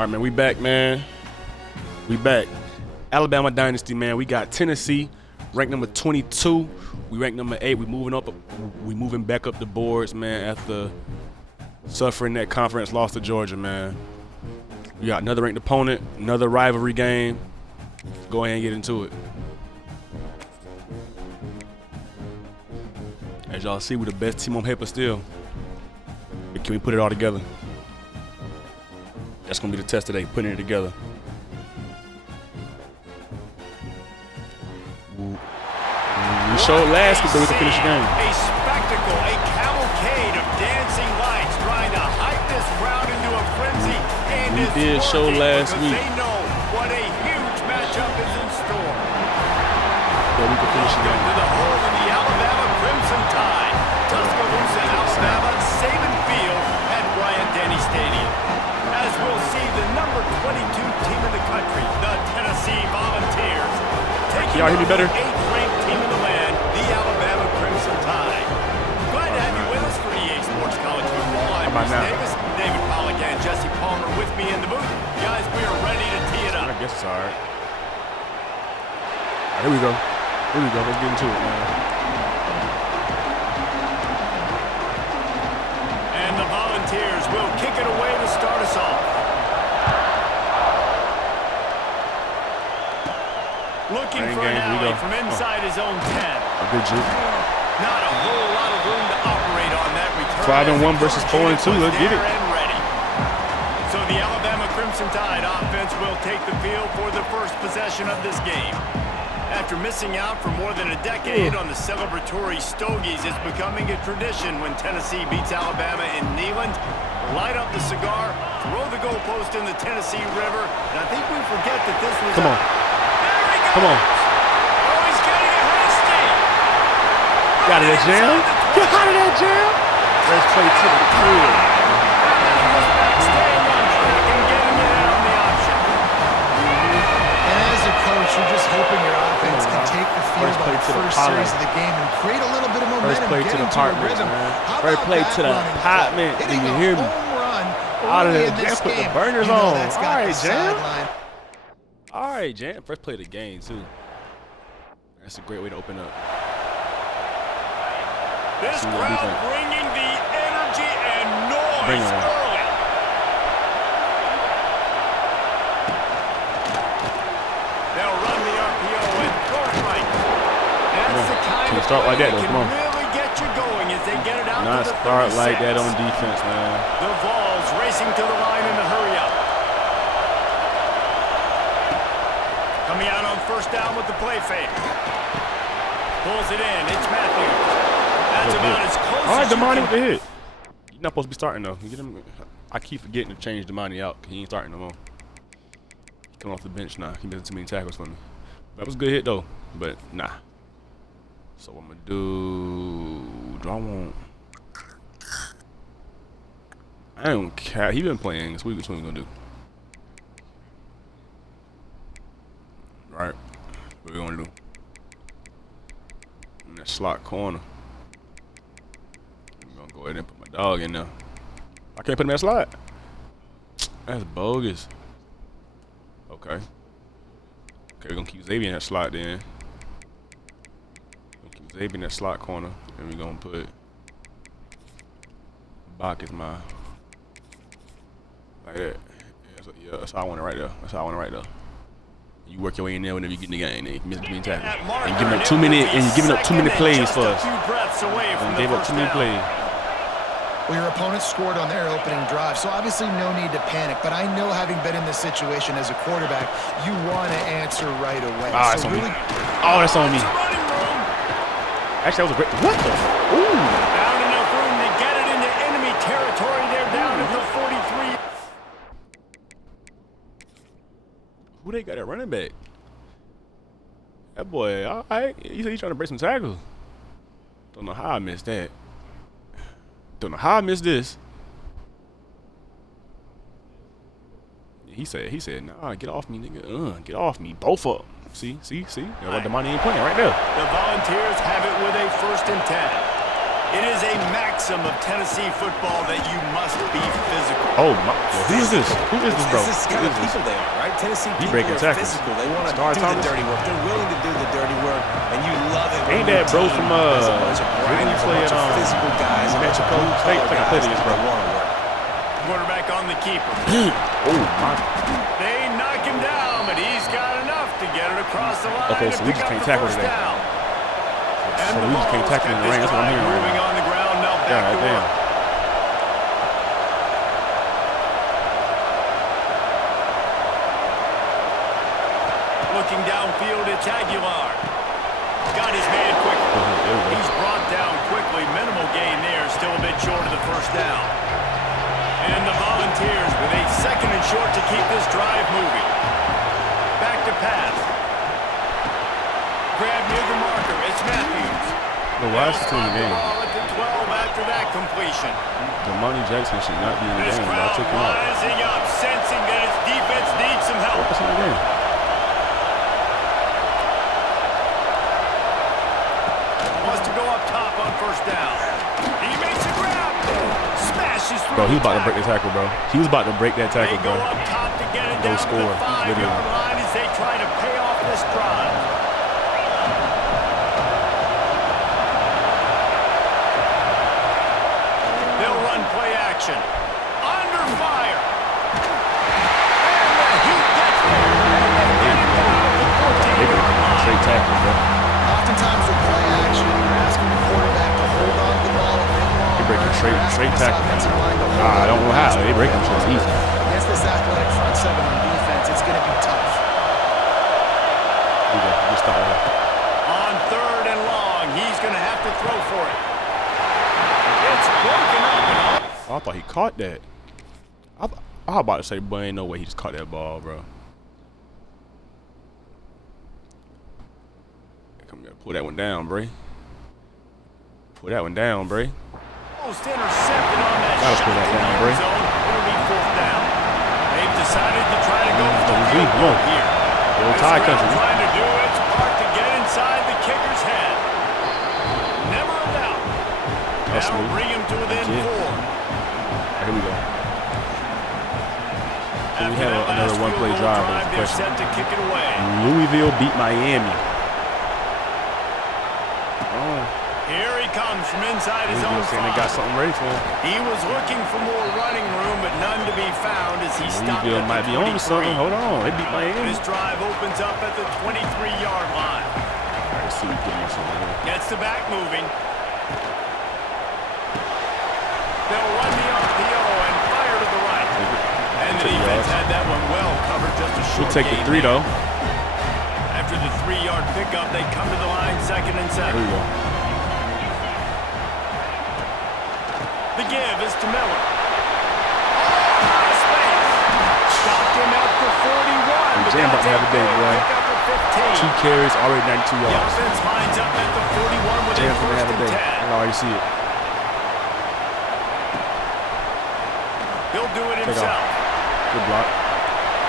All right, man, we back, man. We back. Alabama Dynasty, man. We got Tennessee, ranked number 22. We ranked number 8. We moving back up the boards, man, after suffering that conference loss to Georgia, man. We got another ranked opponent, another rivalry game. Let's go ahead and get into it. As y'all see, we're the best team on paper still. But can we put it all together? That's gonna be the test today, putting it together. We showed last week that we can finish the game. A spectacle, a cavalcade of dancing lights trying to hype this crowd into a frenzy. And we did show last week. They know what a huge matchup is in store. That we can finish the game. To the home of the Alabama Crimson Tide, Tuscaloosa, Alabama, Saban Field at Bryant-Lelei Stadium. As we'll see, the number 22 team in the country, the Tennessee Volunteers, taking on the 8th-ranked team in the land, the Alabama Crimson Tide. Glad to have you with us for EA Sports College Football. I'm Bruce Davis, David Pollack, and Jesse Palmer with me in the booth. Guys, we are ready to tee it up. I guess it's all right. Here we go. Here we go. Let's get into it, man. And the Volunteers will kick it away to start us off. Looking for an alley from inside his own 10. A good juke. Not a whole lot of room to operate on that return. 5-1 versus 4-2. Let's get it. So the Alabama Crimson Tide offense will take the field for the first possession of this game. After missing out for more than a decade on the celebratory Stogies, it's becoming a tradition when Tennessee beats Alabama in Neyland. Light up the cigar, throw the goalpost in the Tennessee River, and I think we forget that this was Come on. Come on. Oh, he's getting ahead of steam. Got it at jam. Get out of that jam. Let's play to the field. And as a coach, you're just hoping your offense can take the field on the first series of the game and create a little bit of momentum. First play to the apartment, man. First play to the apartment. Do you hear me? Out of there. Jam, put the burners on. All right, Jam. All right, Jam. First play of the game, too. That's a great way to open up. This crowd bringing the energy and noise early. They'll run the RPO and throw it right. That's the kind of start like that, though. can Come on. really get you going as they get it out Not to the start 36. like that on defense, man. The Vols racing to the line in the hurry up. Coming out on first down with the play fake. Pulls it in. It's Matthews. That's about as close all right, as you Damani can. with the hit. You're not supposed to be starting, though. You get him. I keep forgetting to change Damani out. He ain't starting no more. He's coming off the bench now. He missing too many tackles for me. That was a good hit, though. But, nah. So, what I'm going to do I want... I don't care. He been playing this week. Which one we going to do? Right. What we going to do? In that slot corner. I'm going to go ahead and put my dog in there. I can't put him in that slot. That's bogus. Okay. Okay, we're going to keep Xavier in that slot then. We'll keep Xavier in that slot corner. And we're going to put Bach as my... Like that. Yeah, that's how I want it right there. That's how I want it right there. You work your way in there whenever you get in the game. And you miss between tackles. And you're giving up too many plays for us. And gave up too many plays. Well, your opponent scored on their opening drive, so obviously no need to panic. But I know, having been in this situation as a quarterback, you want to answer right away. Ah, that's on me. Oh, that's on me. Actually, that was a great... What the... Ooh. Found enough room to get it into enemy territory. They're down at the 43. Who they got at running back? That boy, all right. He said he's trying to break some tackles. Don't know how I missed that. Don't know how I missed this. He said, nah, get off me, nigga. Get off me. Both of them. See? That's what Damani ain't playing right there. The Volunteers have it with a 1st and 10. It is a maxim of Tennessee football that you must be physical. Oh, my. Who is this? Who is this, bro? This is the kind of people they are, right? Tennessee people breaking are tackles. physical. They want to do the dirty work. They're willing to do the dirty work, and you love it. Ain't that bro from a bunch of grinders, a bunch of physical guys, Mexico State? I play this, bro. Quarterback on the keeper. Oh, my. They knock him down, but he's got enough to get it across the line. Okay, so we just can't tackle today. So we just can't tackle in the rain. That's what I'm hearing right now. On the ground, now back God to damn. work. Looking downfield, it's Aguilar. Got his man quickly. He's brought down quickly. Minimal gain there. Still a bit short of the first down. And the Volunteers with a second and short to keep this drive moving. Back to pass. Grab near the marker. It's Matthews. The last two in the game. Ball at the 12 after that completion. Money Jackson should not be in the This game, but I crowd took him out. rising up, sensing that its defense needs some help. What's in the game? Wants to go up top on first down. He makes a grab. Smashes through. Bro, he was the about to break the tackle, bro. He was about to break that tackle, They go bro. up top to get it Go down score, to the 5-yard literally. line as they try to pay off this drive. They'll run play action. Under fire. And the heat gets there. And they get it down to the 14-yard line. Straight tackle, bro. Oftentimes with play action, you're asking the quarterback to hold on to the ball a bit longer. They break it straight tackle. Offensive line to hold I don't know how. They break them, so it's easy. Against this athletic front seven on defense, it's going to be tough. Here we go. Just stop right here. On third and long, he's going to have to throw for it. It's broken up and all. Oh, I thought he caught that. I was about to say, boy, ain't no way he just caught that ball, bro. Come here, pull that one down, Bray. Pull that one down, Bray. Almost intercepted on that Gotta shot pull that in down, the Bray. end zone. It'll be fourth down. They've decided to try to go for the Easy, field come goal on. here. Little This tie crowd country. trying to do its part to get inside the kicker's head. Never a doubt. That's That'll smooth. bring him to within Yeah. 4. Here we go. Can we After have that another last one-play field goal drive? Is the they're question. set to kick it away. Louisville beat Miami. Oh, Here he comes from inside his own Louisville saying they got 5. something ready for him. He was looking for more running room, but none to be found as he stopped Louisville at might the be on to 23. something. Hold on, they beat Miami. This drive opens up at the 23-yard line. All right, let's see who's getting us something here. Gets the back moving. They'll run the RPO and fire to the right. And the defense had that one well covered, just a short We'll take the gain 3, there. though. After the 3-yard pickup, they come to the line, 2nd and 7. Here we go. The give is to Miller. Oh, out of space. Stopped him at the 41. but Jam about to have a day, boy. pick up at 15. 2 carries, already 92 The yards. offense lines up at the 41 with a Jam's gonna 1st have a and day. 10. I can already see it. He'll do it Take himself. off. Good block.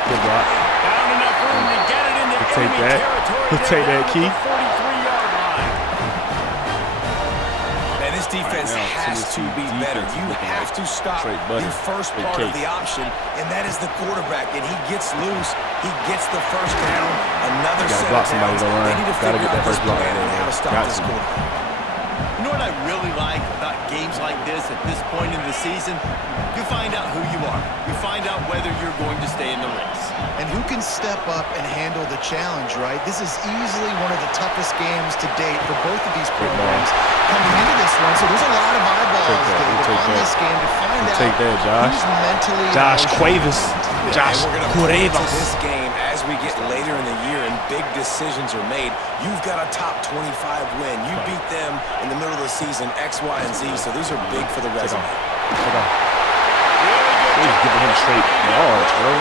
Good block. Found enough room to get it into He'll take enemy that. territory. He'll They're take down that, at Keith. the 43-yard line. Man, this defense Right now, has to be Tennessee better. defense You looking have like to stop straight butter, the first straight part of cake. the option, and that is the quarterback. And he gets loose. He gets the first down. Another Gotta set block of somebody downs. to run. They need to Gotta figure get that out this first block plan right and there. how to stop Got this to. quarterback. You know what I really like about games like this at this point in the season? You find out who you are. You find out whether you're going to stay in the race. And who can step up and handle the challenge, right? This is easily one of the toughest games to date for both of these programs coming into this one. So there's a lot of eyeballs, Take that. David, We'll take on that. this game to find out Take that, Josh. who's mentally and Josh emotionally Cuevas. sound. Josh And we're going to play into Cuevas. this game as we get later in the year and big decisions are made. You've got a top 25 win. You beat them in the middle of the season, X, Y, and Z. So these are big for the resume. Take off. They're just giving him straight yards, bro.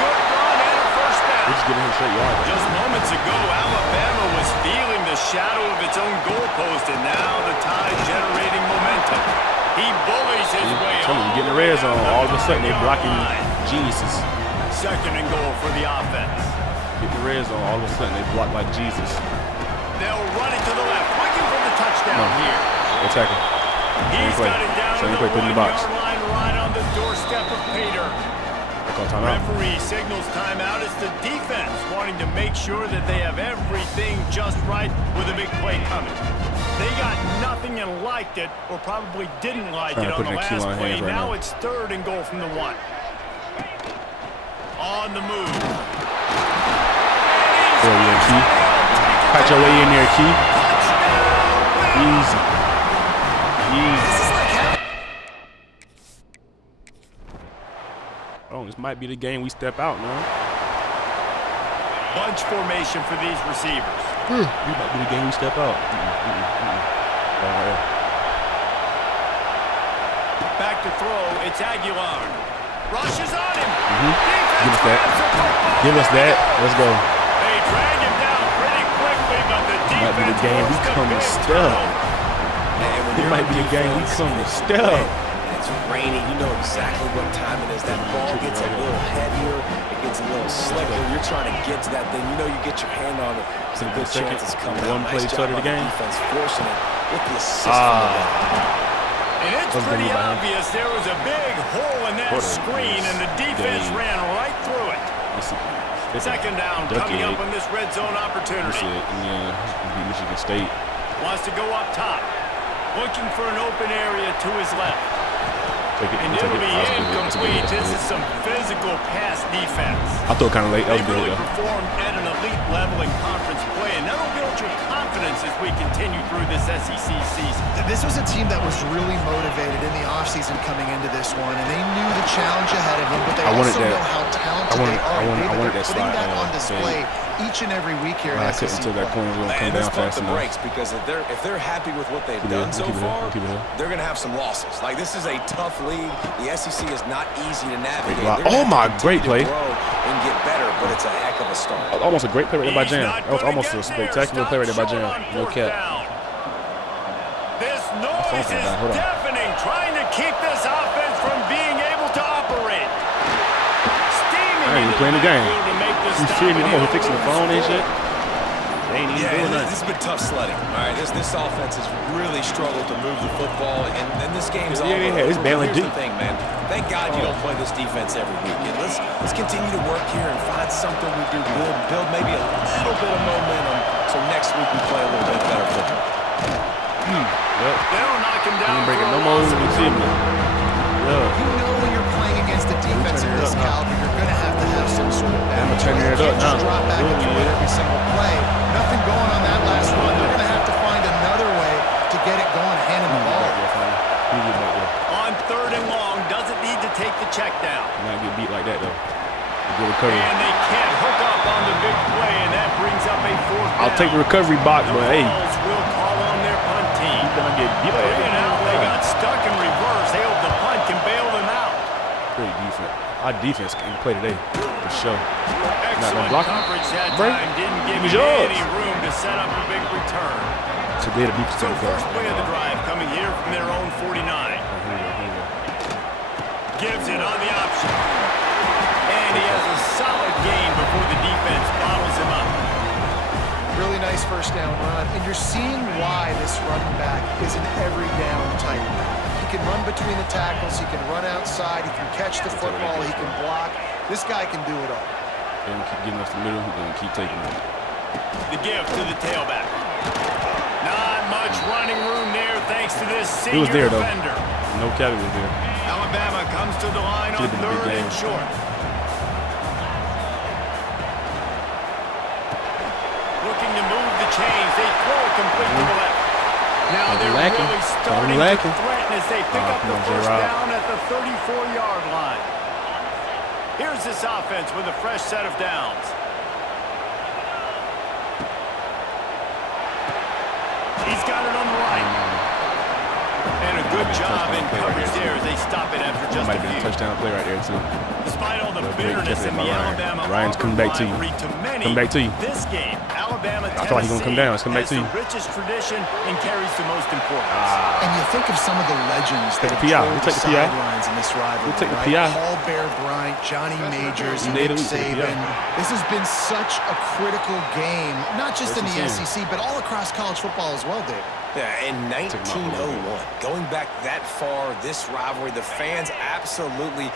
Good run and a first down. They're just giving him straight yards. Just moments ago, Alabama was feeling the shadow of its own goalpost, and now the Tide generating momentum. He bullies his way Tell me, all you getting the way red down zone. the All of a sudden, they 5-yard blocking line. geniuses. 2nd and goal for the offense. Get the red zone. All of a sudden, they block like Jesus. They'll run it to the left, looking for the touchdown No. here. Attack him. He's got it down to the Put in the box. 1-yard line right on the doorstep of Pater. Referee signals timeout. It's the defense wanting to make sure that they have everything just right with a big play coming. They got nothing and liked it, or probably didn't like it on the last play. Now it's 3rd and goal from the 1. On the move. There you go, Key. Catch your way in there, Key. Easy. Oh, this might be the game we step out, man. Bunch formation for these receivers. This might be the game we step out. Back to throw. It's Aguilar. Rushes on him. Give us that. Give us that. Let's go. They drag him down pretty quickly, but the defense Might be the game we come to step. It might be the game we come to step. It's raining. You know exactly what time it is. That ball gets a little heavier. It gets a little slicker. You're trying to get to that thing. You know you get your hand on it. It's a good chance it's coming out. One play start of the game. Defense forcing it with the assist from the back. And it's pretty obvious there was a big hole in that screen, and the defense ran right through it. 2nd down coming up on this red zone opportunity. Michigan State Wants to go up top. Looking for an open area to his left. And it'll be incomplete. This is some physical pass defense. I thought kind of late. That was They good, really though. performed at an elite level in conference play, and that'll build your confidence as we continue through this SEC season. This was a team that was really motivated in the offseason coming into this one, and they knew the challenge ahead of them, but they also know how talented they are. I wanted that putting slide that on display each and every week here at SEC. Until that corner will come down fast enough. Breaks because if they're happy with what they've done so far, they're going to have some losses. Like, this is a tough league. The SEC is not easy to navigate. Oh my, great play. And get better, but it's a heck of a start. Almost a great play right there by Jam. That was almost a spectacular play right there by Jam. No cap. This noise is deafening, trying to keep this offense from being able to operate. I ain't even playing the game. You feel me? I'm over fixing the phone and shit. They ain't even doing nothing. This has been tough sledding. All right, this offense has really struggled to move the football, and this game's all over. It's barely deep. Thing, man. Thank God you don't play this defense every weekend. Let's continue to work here and find something we do good, build maybe a little bit of momentum, so next week we play a little bit better football. Yep. They don't knock him down. Breaking no more receiver. You know when you're playing against a defense of this caliber, you're going to have some sort of balance. I'm turning it up now. Drop back and throw it every single play. Nothing going on that last run. They're going to have to find another way to get it going and hand him the ball. On 3rd and long, doesn't need to take the check down. Not get beat like that though. Good recovery. And they can't hook up on the big play, and that brings up a 4th down. I'll take the recovery box, but hey. Will call on their punt team. You're gonna get beat like that. Out, they got stuck in reverse. They hope the punt can bail them out. Great defense. Our defense can play today, for sure. Excellent coverage that time. Didn't give you any room to set up a big return. So they had a deep So first play of the drive coming here from their own 49. Gives it on the option. And he has a solid gain before the defense bottles him up. Really nice first down run. And you're seeing why this running back is an every down type. He can run between the tackles. He can run outside. He can catch the football. He can block. This guy can do it all. They're going to keep getting us the middle. We're going to keep taking it. The give to the tailback. Not much running room there thanks to this senior defender. No cap, was there. Alabama comes to the line on 3rd and short. Looking to move the chains. They throw it complete to the left. Now they're really starting to threaten as they pick up the first down at the 34-yard line. Here's this offense with a fresh set of downs. He's got it on the right. And a good job in coverage there as they stop it after just a few. Might be a touchdown play right there, too. Despite all the bitterness in the Alabama Ryan's coming back to you. Come back to you. This game, Alabama, I thought he was going to come down. It's coming back to you. The richest tradition and carries the most importance. And you think of some of the legends that have we'll take the PI. sidelines in this rivalry. We'll take the right? PI. Paul Bear Bryant, Johnny Majors, Nick Saban. This has been such a critical game, not just in the SEC, but all across college football as well, David. Yeah, in 1901, going back that far, this rivalry, the fans absolutely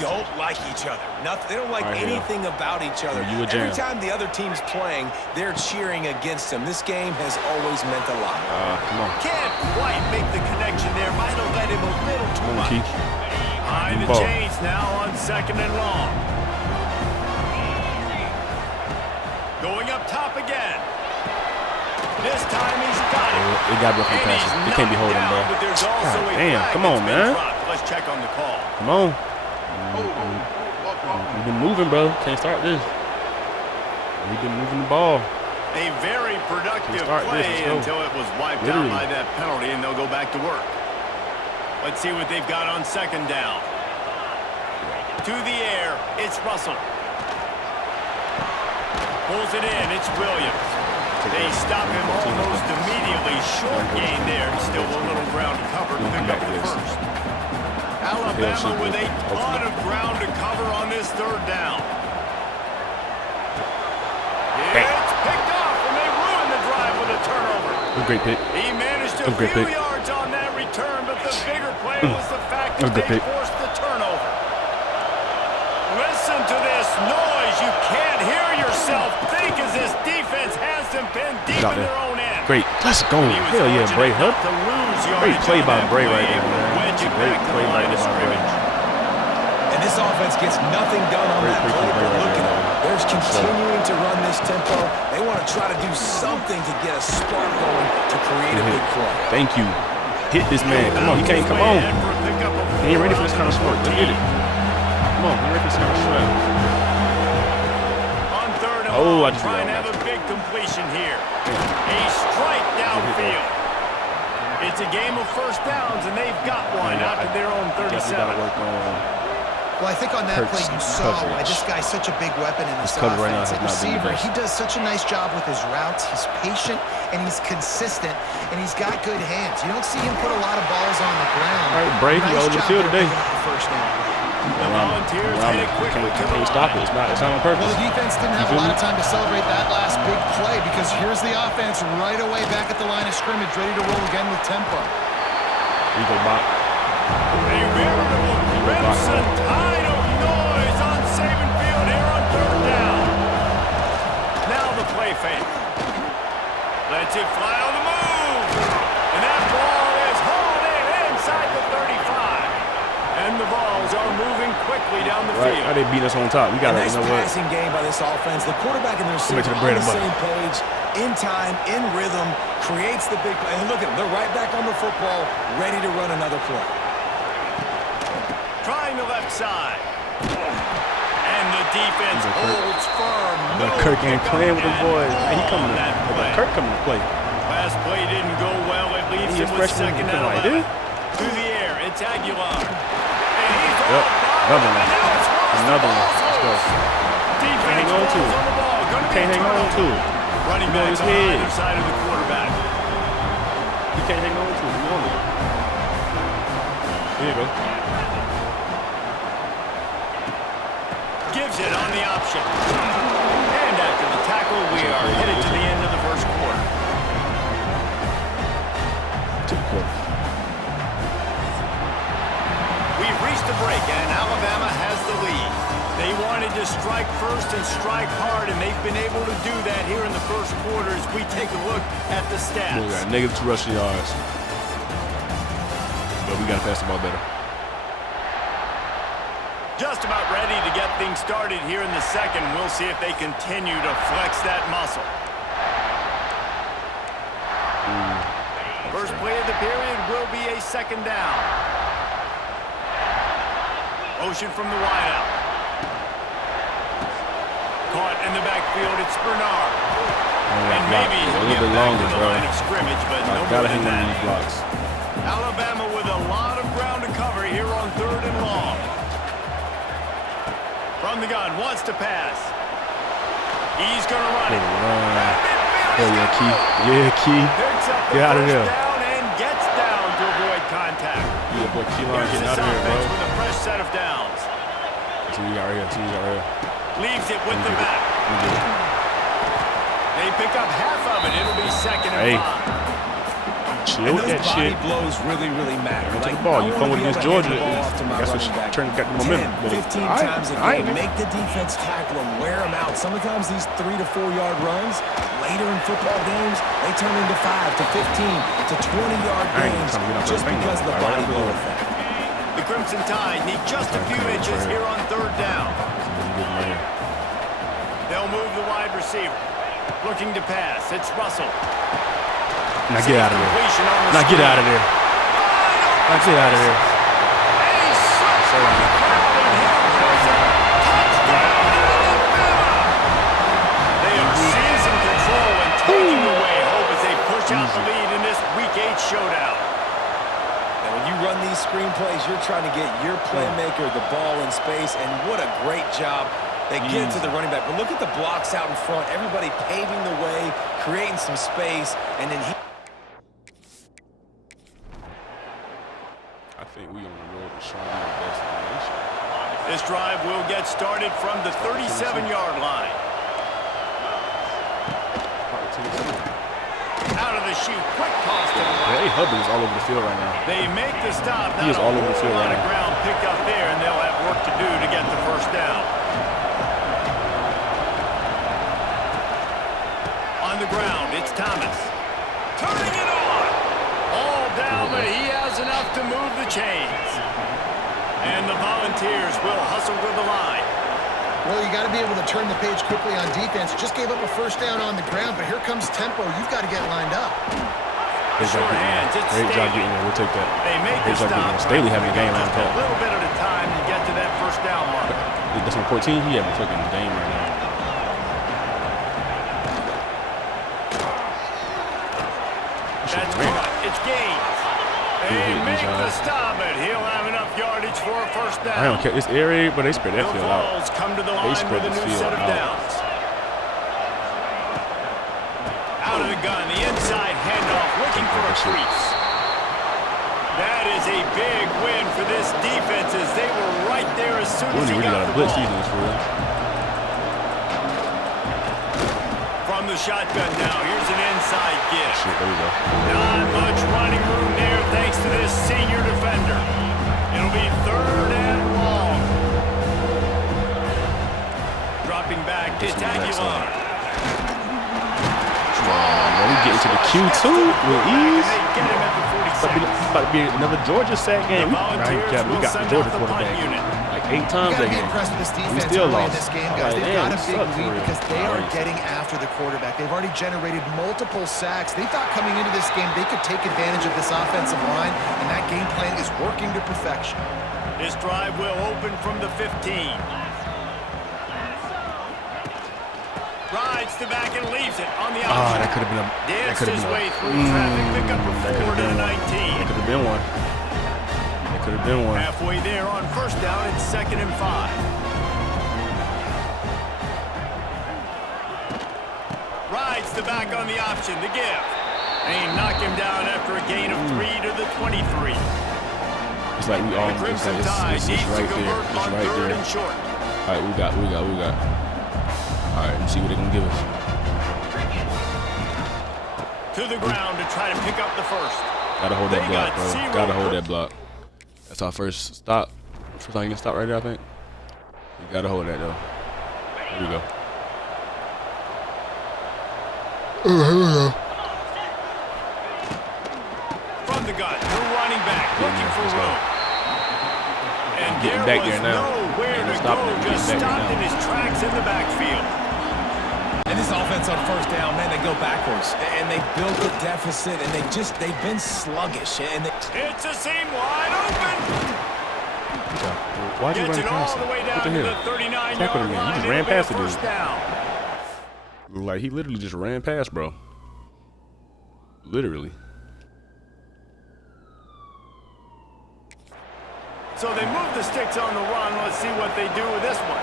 don't like each other. They don't like anything about each other. Every time the other team's playing, they're cheering against them. This game has always meant a lot. Come on. Can't quite make the connection there. Might have let him a little too much. Behind the chains now on 2nd and long. Going up top again. This time he's got it. He got roughly passes. He can't be holding, bro. God damn, come on, man. Let's check on the call. Come on. We've been moving, bro. Can't start this. We've been moving the ball. A very productive play until it was wiped out by that penalty, and they'll go back to work. Let's see what they've got on 2nd down. To the air, it's Russell. Pulls it in, it's Williams. They stop him almost immediately. Short gain there. Still a little ground to cover to pick up the first. Alabama with a ton of ground to cover on this 3rd down. It's picked off, and they ruin the drive with a turnover. A great pick. He managed a few yards on that return, but the bigger play was the fact that they forced the turnover. Listen to this noise. You can't hear yourself think as this defense has them pinned deep in their own end. Great. Let's go. Hell yeah, Bray. Help. Great play by Bray right there, man. Great play by Bray. And this offense gets nothing done on that play. Look at them. They're continuing to run this tempo. They want to try to do something to get a spark going to create a big play. Thank you. Hit this man. Come on. He can't come on. He ain't ready for this kind of smoke. Let's get it. Come on. He ain't ready for this kind of smoke. On 3rd and long, trying to have a big completion here. A strike downfield. It's a game of 1st downs, and they've got one out to their own 37. Well, I think on that play you saw why this guy's such a big weapon in this offense. At receiver, he does such a nice job with his routes. He's patient, and he's consistent, and he's got good hands. You don't see him put a lot of balls on the ground. All right, Bray, you over the field today. First down. The Volunteers hit it quickly to the stop it. It's not on purpose. Well, the defense didn't have a lot of time to celebrate that last big play because here's the offense right away back at the line of scrimmage, ready to roll again with tempo. Eagle bot. A veritable crimson tide of noise on Saban Field here on 3rd down. Now the play fake. Lets it fly on the move. And that ball is hauled in inside the 35. And the balls are moving quickly down the field. How they beat us on top? We got to, you know what? Passing game by this offense. The quarterback and the receiver on the same page, in time, in rhythm, creates the big play. And look at them. They're right back on the football, ready to run another play. Trying the left side. And the defense holds firm. No Kirk ain't playing with the boys. Man, he coming to play. Kirk coming to play. Last play didn't go well. It leaves him with 2nd and 11. To the air, it's Aguilar. And he's another one. Another one. Let's go. Defense hang on to it. You can't hang on to it. Running back on either side of the quarterback. You can't hang on to it. You want it. There you go. Gives it on the option. And after the tackle, we are headed to the end of the 1st quarter. We've reached a break, and Alabama has the lead. They wanted to strike first and strike hard, and they've been able to do that here in the 1st quarter as we take a look at the stats. We got -2 rushing yards. But we got to pass the ball better. Just about ready to get things started here in the 2nd. We'll see if they continue to flex that muscle. First play of the period will be a 2nd down. Motion from the wideout. Caught in the backfield, it's Bernard. And maybe he'll get back to the line of scrimmage, but no more than that. Blocks. Alabama with a lot of ground to cover here on 3rd and long. From the gun, wants to pass. He's going to run it. Oh, yeah, Key. Yeah, Key. Get out of there. Down and gets down to avoid contact. Yeah, boy, Keyline getting out of here, bro. With a fresh set of downs. See you out here. Leaves it with the back. They pick up half of it. It'll be 2nd and 5. chill with that shit. Blows really matter. Get to the ball. You fumbled against Georgia. That's what got the momentum. 15 times a game. Make the defense tackle them, wear them out. Sometimes these 3 to 4 yard runs, later in football games, they turn into 5 to 15 to 20-yard games just because of the body blow effect. The Crimson Tide need just a few inches here on 3rd down. They'll move the wide receiver. Looking to pass. It's Russell. Now get out of there. Now get out of there. Now get out of there. They are seizing control and taking away hope as they push out the lead in this Week 8 showdown. And when you run these screenplays, you're trying to get your playmaker the ball in space, and what a great job. They get it to the running back. But look at the blocks out in front. Everybody paving the way, creating some space, and then he... I think we on the road to showing you the best in the nation. This drive will get started from the 37-yard line. Out of the chute, quick toss to the right. Hey, Hubbard is all over the field right now. They make the stop. He is all over the field right now. Ground picked up there, and they'll have work to do to get the first down. On the ground, it's Thomas. Turning it on. All down, but he has enough to move the chains. And the Volunteers will hustle to the line. Well, you got to be able to turn the page quickly on defense. Just gave up a first down on the ground, but here comes tempo. You've got to get lined up. Great job getting there. We'll take that. They make Great job getting there. Staley having a game right now. A little bit at a time to get to that first down mark. That's on 14. He having a fucking game right now. That's caught. It's Gaines. They make the stop, but he'll have enough yardage for a first down. I don't care. It's area, but they spread that field out. Come to the line with a new set of downs. Out of the gun, the inside handoff, looking for a crease. That is a big win for this defense as they were right there as soon as he got the ball. From the shotgun now, here's an inside give. Shit, there we go. Not much running room there thanks to this senior defender. It'll be 3rd and long. Dropping back to Taguillar. We get into the Q2 with ease. About to be another Georgia sack game. We got the Georgia quarterback like 8 times that game. We still lost. This game, guys. They've got a big lead because they are getting after the quarterback. They've already generated multiple sacks. They thought coming into this game they could take advantage of this offensive line, and that game plan is working to perfection. This drive will open from the 15. Rides to back and leaves it on the outside. That could have been a. That could have been way through traffic. Pick up a 4 to 19. That could have been one. That could have been one. Halfway there on first down. It's 2nd and 5. Rides to back on the option. The give. They knock him down after a gain of 3 to the 23. It's like we all. It's right there. It's right there. All right, we got. All right, let's see what they're going to give us. To the ground to try to pick up the first. Gotta hold that block, bro. Gotta hold that block. That's our first stop. First time you can stop right there, I think. You gotta hold that, though. Here we go. From the gun, the running back looking for room. And getting back there now. Nowhere to go. Just stopped in his tracks in the backfield. And this offense on first down, man, they go backwards. And they build a deficit, and they've been sluggish. And it's a seam wide open. Why'd you run past him? What the hell? Tackle him again. He just ran past the dude. Like, he literally just ran past, bro. Literally. So they move the sticks on the run. Let's see what they do with this one.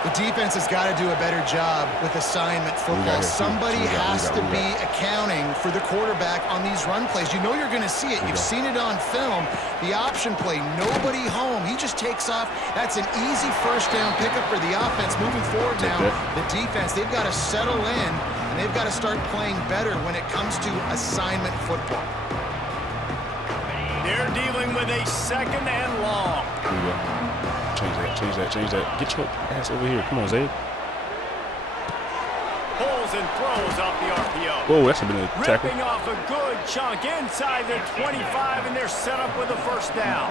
The defense has got to do a better job with assignment football. Somebody has to be accounting for the quarterback on these run plays. You know you're going to see it. You've seen it on film. The option play, nobody home. He just takes off. That's an easy first down pickup for the offense. Moving forward now, the defense, they've got to settle in, and they've got to start playing better when it comes to assignment football. They're dealing with a 2nd and long. Here we go. Change that. Get your ass over here. Come on, Zay. Pulls and throws off the RPO. Whoa, that's been a tackle. Ripping off a good chunk inside the 25, and they're set up with a 1st down.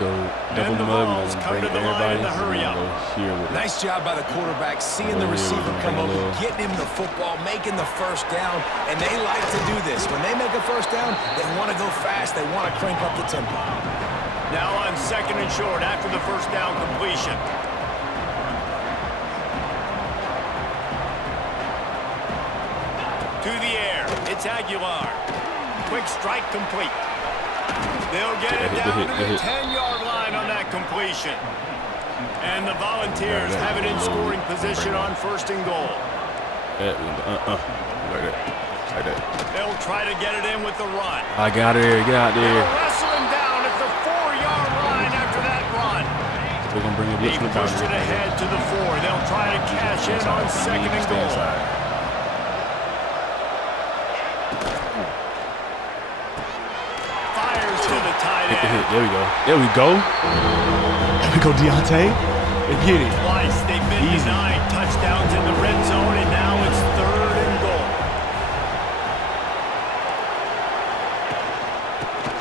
So double the mud, balls and come bring to the line in everybody. the hurry up. Go here with it. Nice job by the quarterback, seeing the receiver come over, getting him the football, making the 1st down, and they like to do this. When they make a 1st down, they want to go fast. They want to crank up the tempo. Now on 2nd and short after the 1st down completion. To the air, it's Aguilar. Quick strike complete. They'll get it down to the 10-yard line on that completion. And the Volunteers have it in scoring position on 1st and goal. Like that. They'll try to get it in with the run. I got it. Get out there. They'll wrestle him down at the 4-yard line after that run. We're going to bring it He pushed it ahead to the 4. They'll try to cash in on 2nd and goal. Fires to the tight end. There we go. There we go, Deontay. Let's get it. Twice they've been denied touchdowns in the red zone, and now it's 3rd and goal.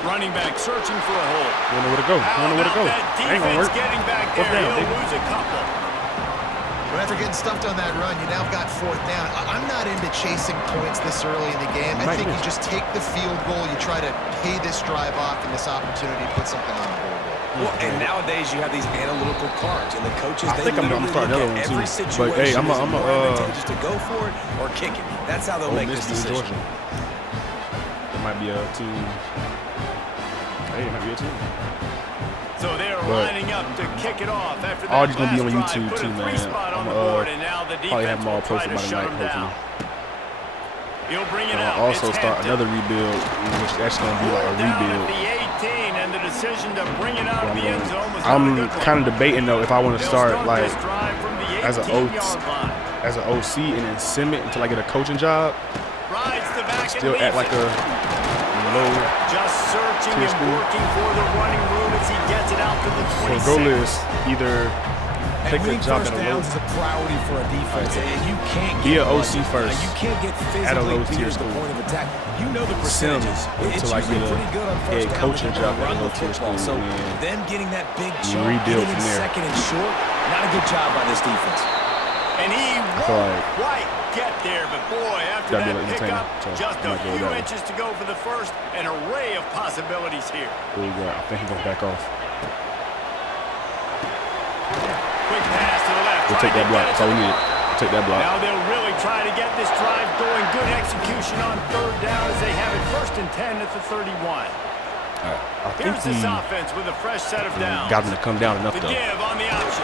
Running back searching for a hole. Don't know where to go. That defense getting back there. He'll lose a couple. But after getting stuffed on that run, you now got 4th down. I'm not into chasing points this early in the game. I think you just take the field goal. You try to pay this drive off and this opportunity to put something on the board. Well, and nowadays you have these analytical cards, and the coaches, I think I'm going to start another one too. But hey, I'm advantageous to go for it or kick it. That's how they'll make this decision. It might be a team. Hey, it might be a team. So they're lining up to kick it off after that. All these gonna be on last YouTube drive, too, man. I'm probably have them all posted by tonight, hopefully. He'll bring it out. Also start another rebuild, which is actually gonna be like a rebuild. The 18, and the decision to bring it out of the end zone was I'm kind of debating though if I want to start like as an line. as an OC and then sim it until I get a coaching job. Still at like a low. Just searching and working for the running room as he gets it out to the 26. So goal is either take the job at a low. Is a priority for a defense, and you can't be get an OC first. You can't get at a low physically tier beat at the school. point of attack. You know the Sim percentages. It's until I usually get pretty good on a first down. coaching job at a Run low the tier football. school. So And them getting that big you chunk, rebuild getting from there. 2nd and short, not a good job by this defense. And he won't quite get there, but boy, after that pickup, just a few inches to go for the 1st. An array of possibilities here. There you go. I think he's going to back off. Quick pass to the left. We'll take that block. That's all we need. Take that block. Now they'll really try to get this drive going. Good execution on 3rd down as they have it 1st and 10 at the 31. Here's this offense with a fresh set of downs. Got him to come down enough the though. Give on the option.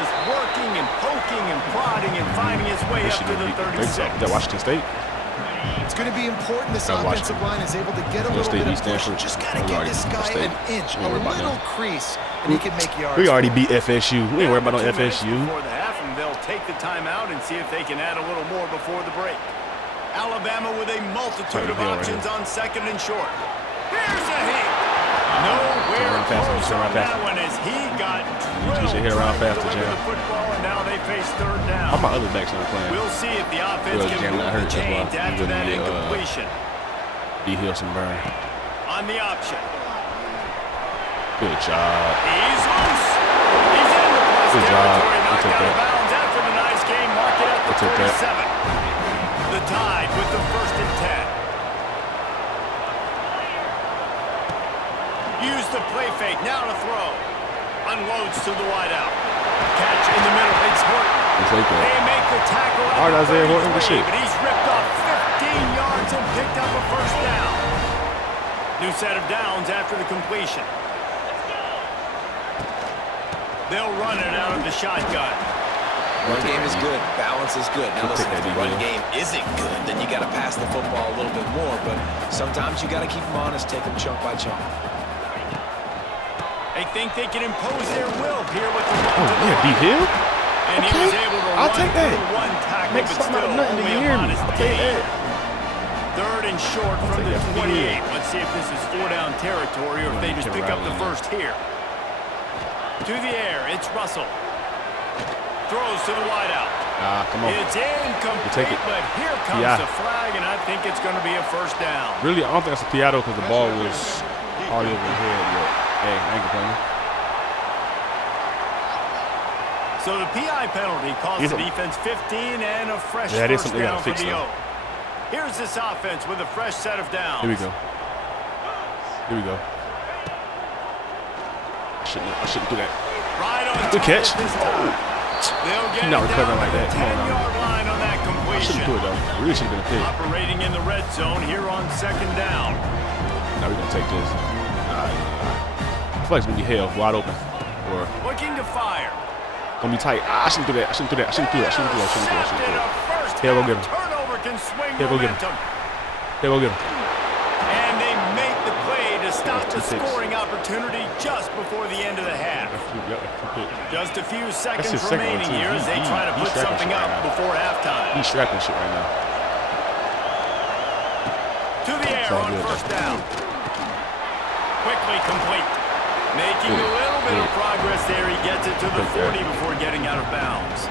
Is working and poking and prodding and finding his way up to the 36. That Washington State. It's going to be important this offensive line is able to get a little bit of push. Just got to give this guy an inch, a little crease, and he can make yards. We already beat FSU. We ain't worried about no FSU. Before the half, and they'll take the timeout and see if they can add a little more before the break. Alabama with a multitude of options on 2nd and short. Here's a hit. Nowhere close on that one as he got drilled hit around faster, the football, and now they face 3rd down. How my other backs not playing? We'll see if the offense can move the chains after that incompletion. D. Hilson burn. On the option. Good job. He's loose. He's in the plus Good job. territory. Knocked We'll out take of bounds after the nice game. Mark it at the 37. The Tide with the 1st and 10. Use the play fake. Now to throw. Unloads to the wideout. Catch in the middle. It's Horton. They make the tackle. All right, Isaiah Horton, good shit. But he's ripped off 15 yards and picked up a 1st down. New set of downs after the completion. They'll run it out of the shotgun. Run game is good. Balance is good. Now listen, if the run game isn't good, then you got to pass the football a little bit more. But sometimes you got to keep them honest, take them chunk by chunk. They think they can impose their will here with the run. Oh, yeah, D. Hill? And he was able to I'll take that. one tackle, Make but something out of still nothing. Do only you a hear me? modest I'll take gain. that. 3rd and short from the 28. Let's see if this is 4-down territory or if they just pick up the first here. To the air, it's Russell. Throws to the wideout. Come on. It's incomplete, but here comes the flag, and I think it's going to be a first down. Really, I don't think that's a PI because the ball was already over his head. But, hey, I ain't complaining. So the PI penalty costs the defense 15 and a fresh first down for the O. Here's this offense with a fresh set of downs. Here we go. Here we go. I shouldn't do that. Right on good catch. He's not recovering like that. Come on, line on that completion. I shouldn't do it, though. It really should have been a pick. Operating in the red zone here on 2nd down. Now we're going to take this. I feel like it's going to be hell, wide open. Or looking to fire. Going to be tight. I shouldn't do that. I shouldn't do that. I shouldn't do that. I shouldn't do that. I shouldn't do that. I shouldn't do that. Here, go get him. Turnover can swing Here, go get him. Here, go get him. And they make the play to stop the scoring opportunity just before the end of the half. Just a few seconds remaining here as they try to put something up before halftime. He's strapping shit right now. To the air on first down. Quickly complete. Making a little bit of progress there. He gets it to the 40 before getting out of bounds.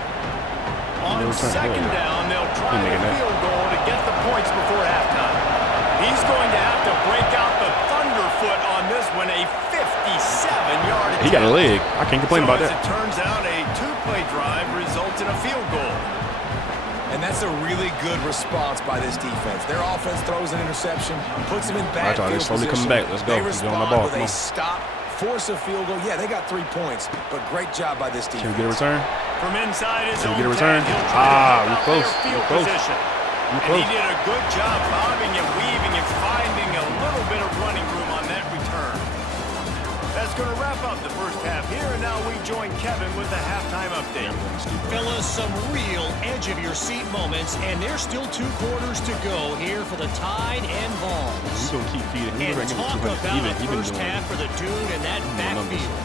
On 2nd down, they'll try a field goal to get the points before halftime. He's going to have to break out the thunderfoot on this one, a 57-yard attempt. He got a leg. I can't complain about that. As it turns out, a 2-play drive results in a field goal. And that's a really good response by this defense. Their offense throws an interception, puts them in bad field position. Slowly coming back. Let's go. They respond with a stop, force a field goal. Yeah, they got 3 points, but great job by this defense. Can we get a return? From inside his Can we own get a return? We're close. We're close. And he did a good job bobbing and weaving and finding a little bit of running room on that return. That's going to wrap up the first half here, and now we join Kevin with the halftime update. Fellas, some real edge-of-your-seat moments, and there's still 2 quarters to go here for the Tide and Vols. He's going to keep feeding. And talk about a first half for the Dude and that backfield.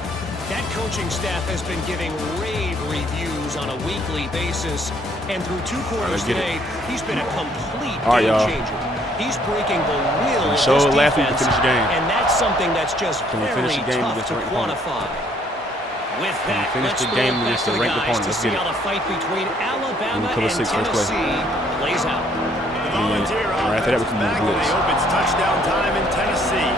That coaching staff has been giving rave reviews on a weekly basis, and through 2 quarters today, he's been a complete game changer. He's breaking the will of this defense, and that's something that's just very tough to quantify. With that, let's throw it back to the guys to see how the fight between Alabama and Tennessee plays out. The Volunteer offense back, and they hope it's touchdown time in Tennessee.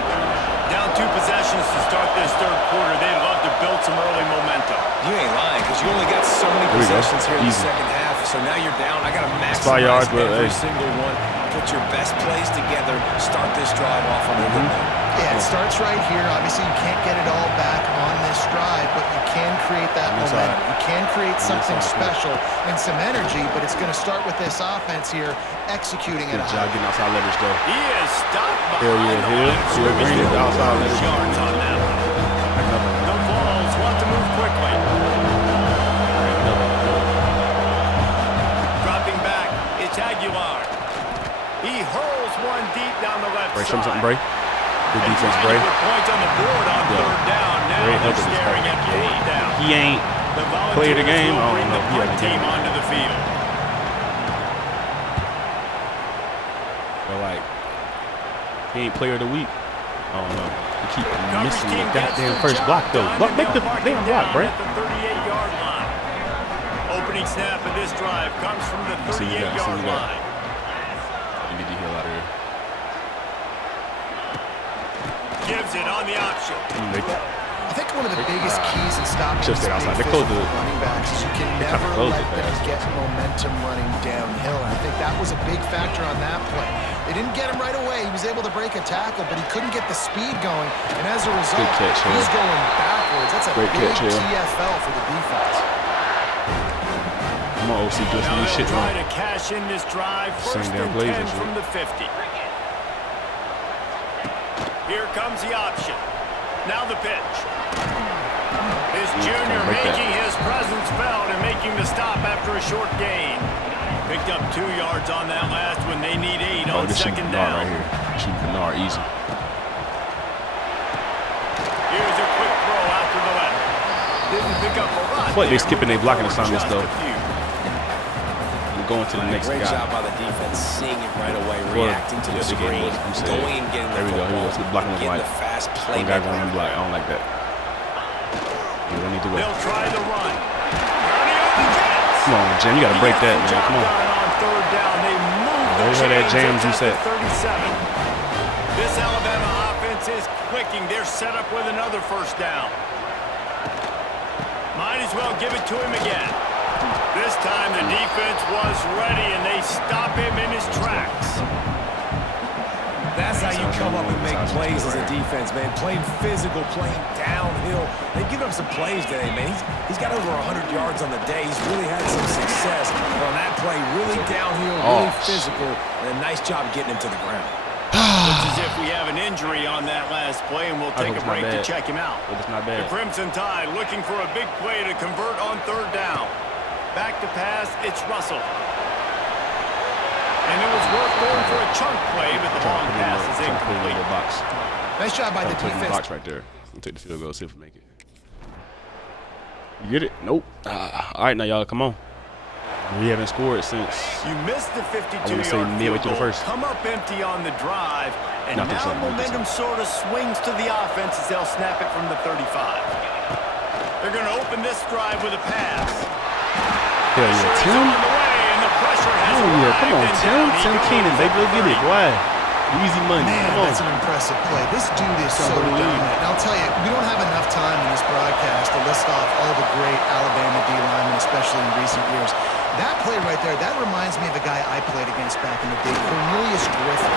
Down 2 possessions to start this 3rd quarter. They'd love to build some early momentum. You ain't lying, because you only got so many possessions here in the 2nd half. So now you're down. I got to maximize every single one. Put your best plays together. Start this drive off on a good note. Yeah, it starts right here. Obviously, you can't get it all back on this drive, but you can create that momentum. You can create something special and some energy, but it's going to start with this offense here executing it. Good job getting outside leverage, though. He is stopped behind He'll bring it outside leverage. Yards on that one. The Vols want to move quickly. Dropping back, it's Aguilar. He hurls one deep down the left side. Show me something, Bray. Good defense, Bray. Points on the board on 3rd down. Now they're staring at 4th down. He ain't played the game. I don't know. He had the team onto the field. But like, he ain't player of the week. I don't know. He keep missing the goddamn first block though. Make the damn block, Bray. At the 38-yard line. Opening snap of this drive comes from the 38-yard line. You need to heal out of here. Gives it on the option. I think one of the biggest keys in stopping the running backs is you can never let them get momentum running downhill. And I think that was a big factor on that play. They didn't get him right away. He was able to break a tackle, but he couldn't get the speed going. And as a result, he's going backwards. That's a big TFL for the defense. I'm on OC doing some new shit. Trying to cash in this drive. First and 10 from the 50. Here comes the option. Now the pitch. His junior making his presence felt and making the stop after a short gain. Picked up 2 yards on that last one. They need 8 on 2nd down. Right here. Shooting Bernard easy. Here's a quick throw out to the left. Didn't pick up a lot. What? They skipping their blocking assignments though. going to the next Great guy. job by the defense, seeing it right away, reacting to the screen, going and getting there we go. Blocking the getting the fast play. One guy going on block. I don't like that. You don't need to wait. They'll try the run. Come on, Jam. You got to break that, man. Come on. On third down, they move the heard that James you said. 37. This Alabama offense is clicking. They're set up with another first down. Might as well give it to him again. This time the defense was ready, and they stop him in his tracks. That's how you come up and make plays as a defense, man. Playing physical, playing downhill. They've given up some plays today, man. He's got over 100 yards on the day. He's really had some success on that play. Really downhill, really physical, and a nice job getting him to the ground. Looks as if we have an injury on that last play, and we'll take a break to check him out. It's not bad. The Crimson Tide looking for a big play to convert on third down. Back to pass, it's Russell. And it was worth going for a chunk play, but the long pass is incomplete. Nice job by the defense. Box right there. We'll take the field goal, see if we make it. You get it? Nope. All right, now y'all, come on. We haven't scored since. You missed the 52-yard field goal. Come up empty on the drive, and now momentum sort of swings to the offense as they'll snap it from the 35. They're going to open this drive with a pass. Hell yeah, Tim. Oh yeah, come on, Tim Keenan, baby, let's get it, boy. Easy money. Man, that's an impressive play. This dude is so dominant. And I'll tell you, we don't have enough time in this broadcast to list off all the great Alabama D linemen, especially in recent years. That play right there, that reminds me of a guy I played against back in the day, Cornelius Griffin,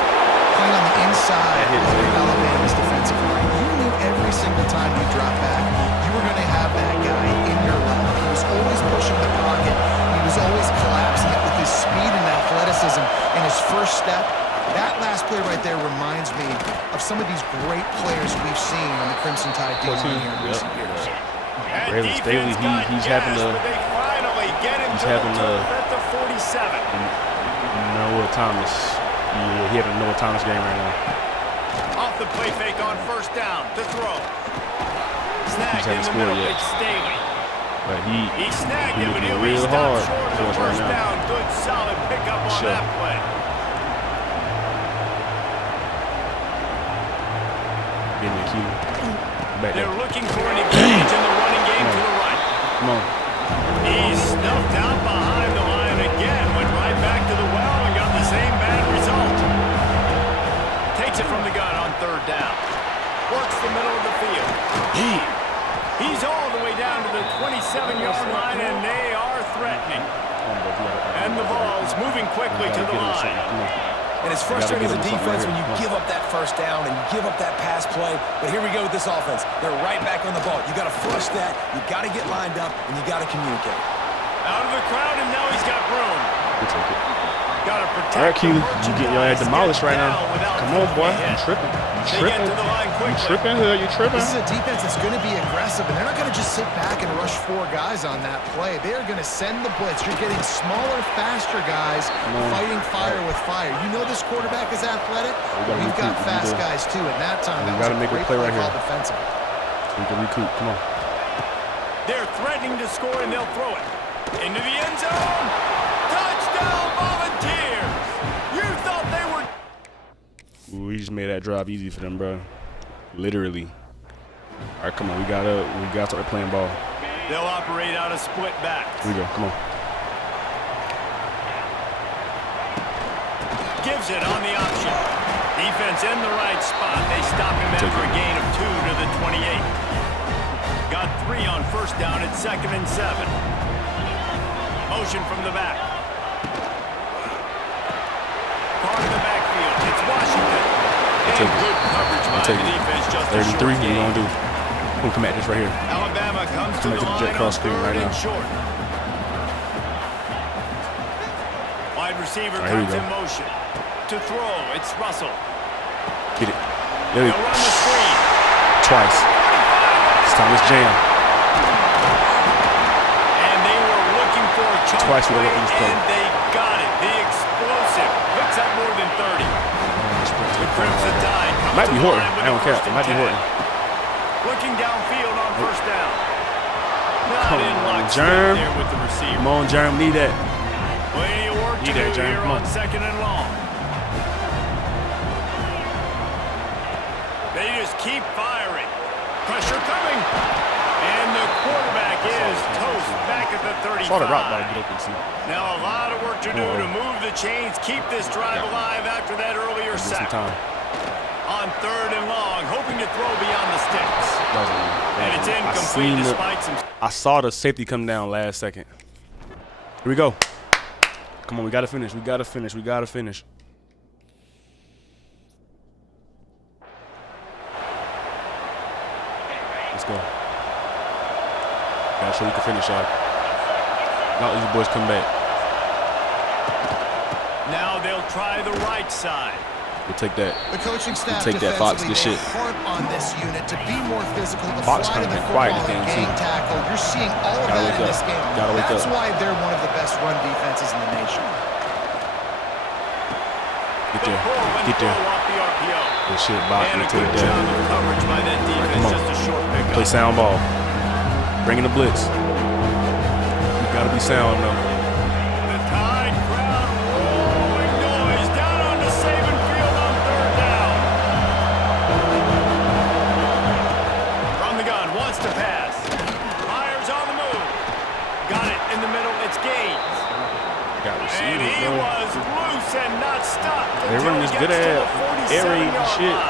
playing on the inside of Alabama's defensive line. You knew every single time you dropped back, you were going to have that guy in your lap. He was always pushing the pocket. He was always collapsing it with his speed and athleticism and his first step. That last play right there reminds me of some of these great players we've seen on the Crimson Tide team here in recent years. Braylon Staley, he's having the Noah Thomas. Yeah, he having a Noah Thomas game right now. Off the play fake on first down to throw. He's haven't scored yet. But he's snagged him, but he'll real hard for us right now. Good solid pickup on that play. They're looking for an advantage in the running game to the right. Come on. He's snuffed out behind the line again. Went right back to the well and got the same bad result. Takes it from the gun on third down. Works the middle of the field. He's all the way down to the 27-yard line, and they are threatening. And the ball's moving quickly to the line. And it's frustrating as a defense when you give up that first down and you give up that pass play. But here we go with this offense. They're right back on the ball. You got to flush that. You got to get lined up, and you got to communicate. Out of the crowd, and now he's got room. We'll take it. Got to protect. All right, Q, you get your ass demolished right now. Come on, boy. You tripping. You tripping. You tripping. This is a defense that's going to be aggressive, and they're not going to just sit back and rush four guys on that play. They are going to send the blitz. You're getting smaller, faster guys fighting fire with fire. You know this quarterback is athletic. We've got fast guys, too. At that time, that was a great play right here. Defensive. We can recoup. Come on. They're threatening to score, and they'll throw it. Into the end zone. Touchdown, Volunteers. You thought they were... We just made that drive easy for them, bro. Literally. All right, come on. We gotta start playing ball. They'll operate out of split backs. Here we go. Come on. Gives it on the option. Defense in the right spot. They stop him after a gain of 2 to the 28. Got 3 on first down at 2nd and 7. Motion from the back. Part of the backfield. It's Washington. And good coverage by the defense. Just 33. What are you gonna do? We'll come at this right here. Alabama comes to the line jet cross screen right now. Short. Wide receiver comes in motion. To throw, it's Russell. Get it. They'll run the screen. Twice. This time it's Jam. And they were looking for a chunk Twice play, and they got it. The explosive picks up more than 30. The Crimson Tide comes might be to Horton. line with I don't care. It might be Horton. Looking downfield on first down. Come on, Germ. There with the receiver. Come on, Germ. Need that. Plenty of work work to do here on 2nd and long. They just keep firing. Pressure coming. And the quarterback is toast back at the 35. Now a lot of work to do to move the chains, keep this drive alive after that earlier sack. On 3rd and long, hoping to throw beyond the sticks. And it's incomplete despite some... I saw the safety come down last second. Here we go. Come on, we got to finish. We got to finish. We got to finish. Let's go. Gotta show you can finish, y'all. Now these boys come back. Now they'll try the right side. We'll take that. The coaching staff we'll take that, Fox. Good shit. Harp on this unit to be more physical. The Fox kind of been quiet this game too. Tackle. You're seeing all of that in this game. That's why they're one of the best run defenses in the nation. Get there. Get there. Good shit, Bach. We'll take that. Come on. Play sound ball. Bring in the blitz. You gotta be sound though. The Tide crowd rolling noise down on the Saban field on 3rd down. From the gun, wants to pass. Myers on the move. Got it in the middle. It's Gaines. And he was loose and not stopped. They run this good ass air raid shit.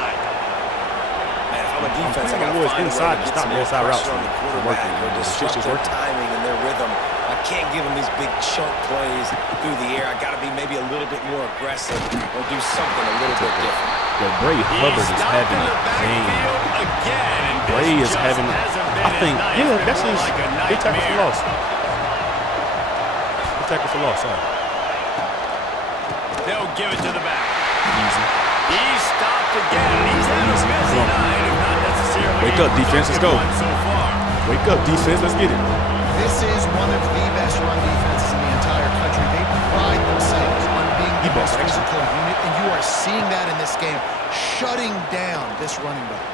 Defense, I got to find inside to stop the inside routes from the quarterback or disrupt their timing and their rhythm. I can't give them these big chunk plays through the air. I got to be maybe a little bit more aggressive or do something a little bit different. Yo, Bray Hubbard is having a game. Bray is having, I think, yeah, that's his big tackle for loss. Big tackle for loss, sorry. They'll give it to the back. Easy. He's stopped again. He's had a busy night, if not necessarily. Wake up, defense. Let's go. Wake up, defense. Let's get it. This is one of the best run defenses in the entire country. They pride themselves on being the most physical unit, and you are seeing that in this game, shutting down this running back.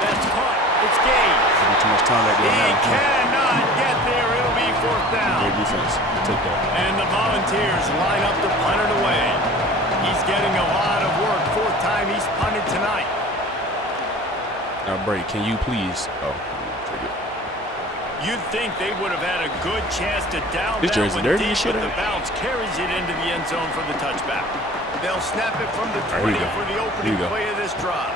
That's caught. It's Gaines. Too much time right there. He cannot get there. It'll be 4th down. Great defense. Take that. And the Volunteers line up to punt it away. He's getting a lot of work. 4th time he's punted tonight. Now, Brady, can you please? Oh, forget. You'd think they would have had a good chance to down this that jersey one dirty deep, shit. but the bounce carries it into the end zone for the touchback. They'll snap it from the 20 for the opening play of this drive.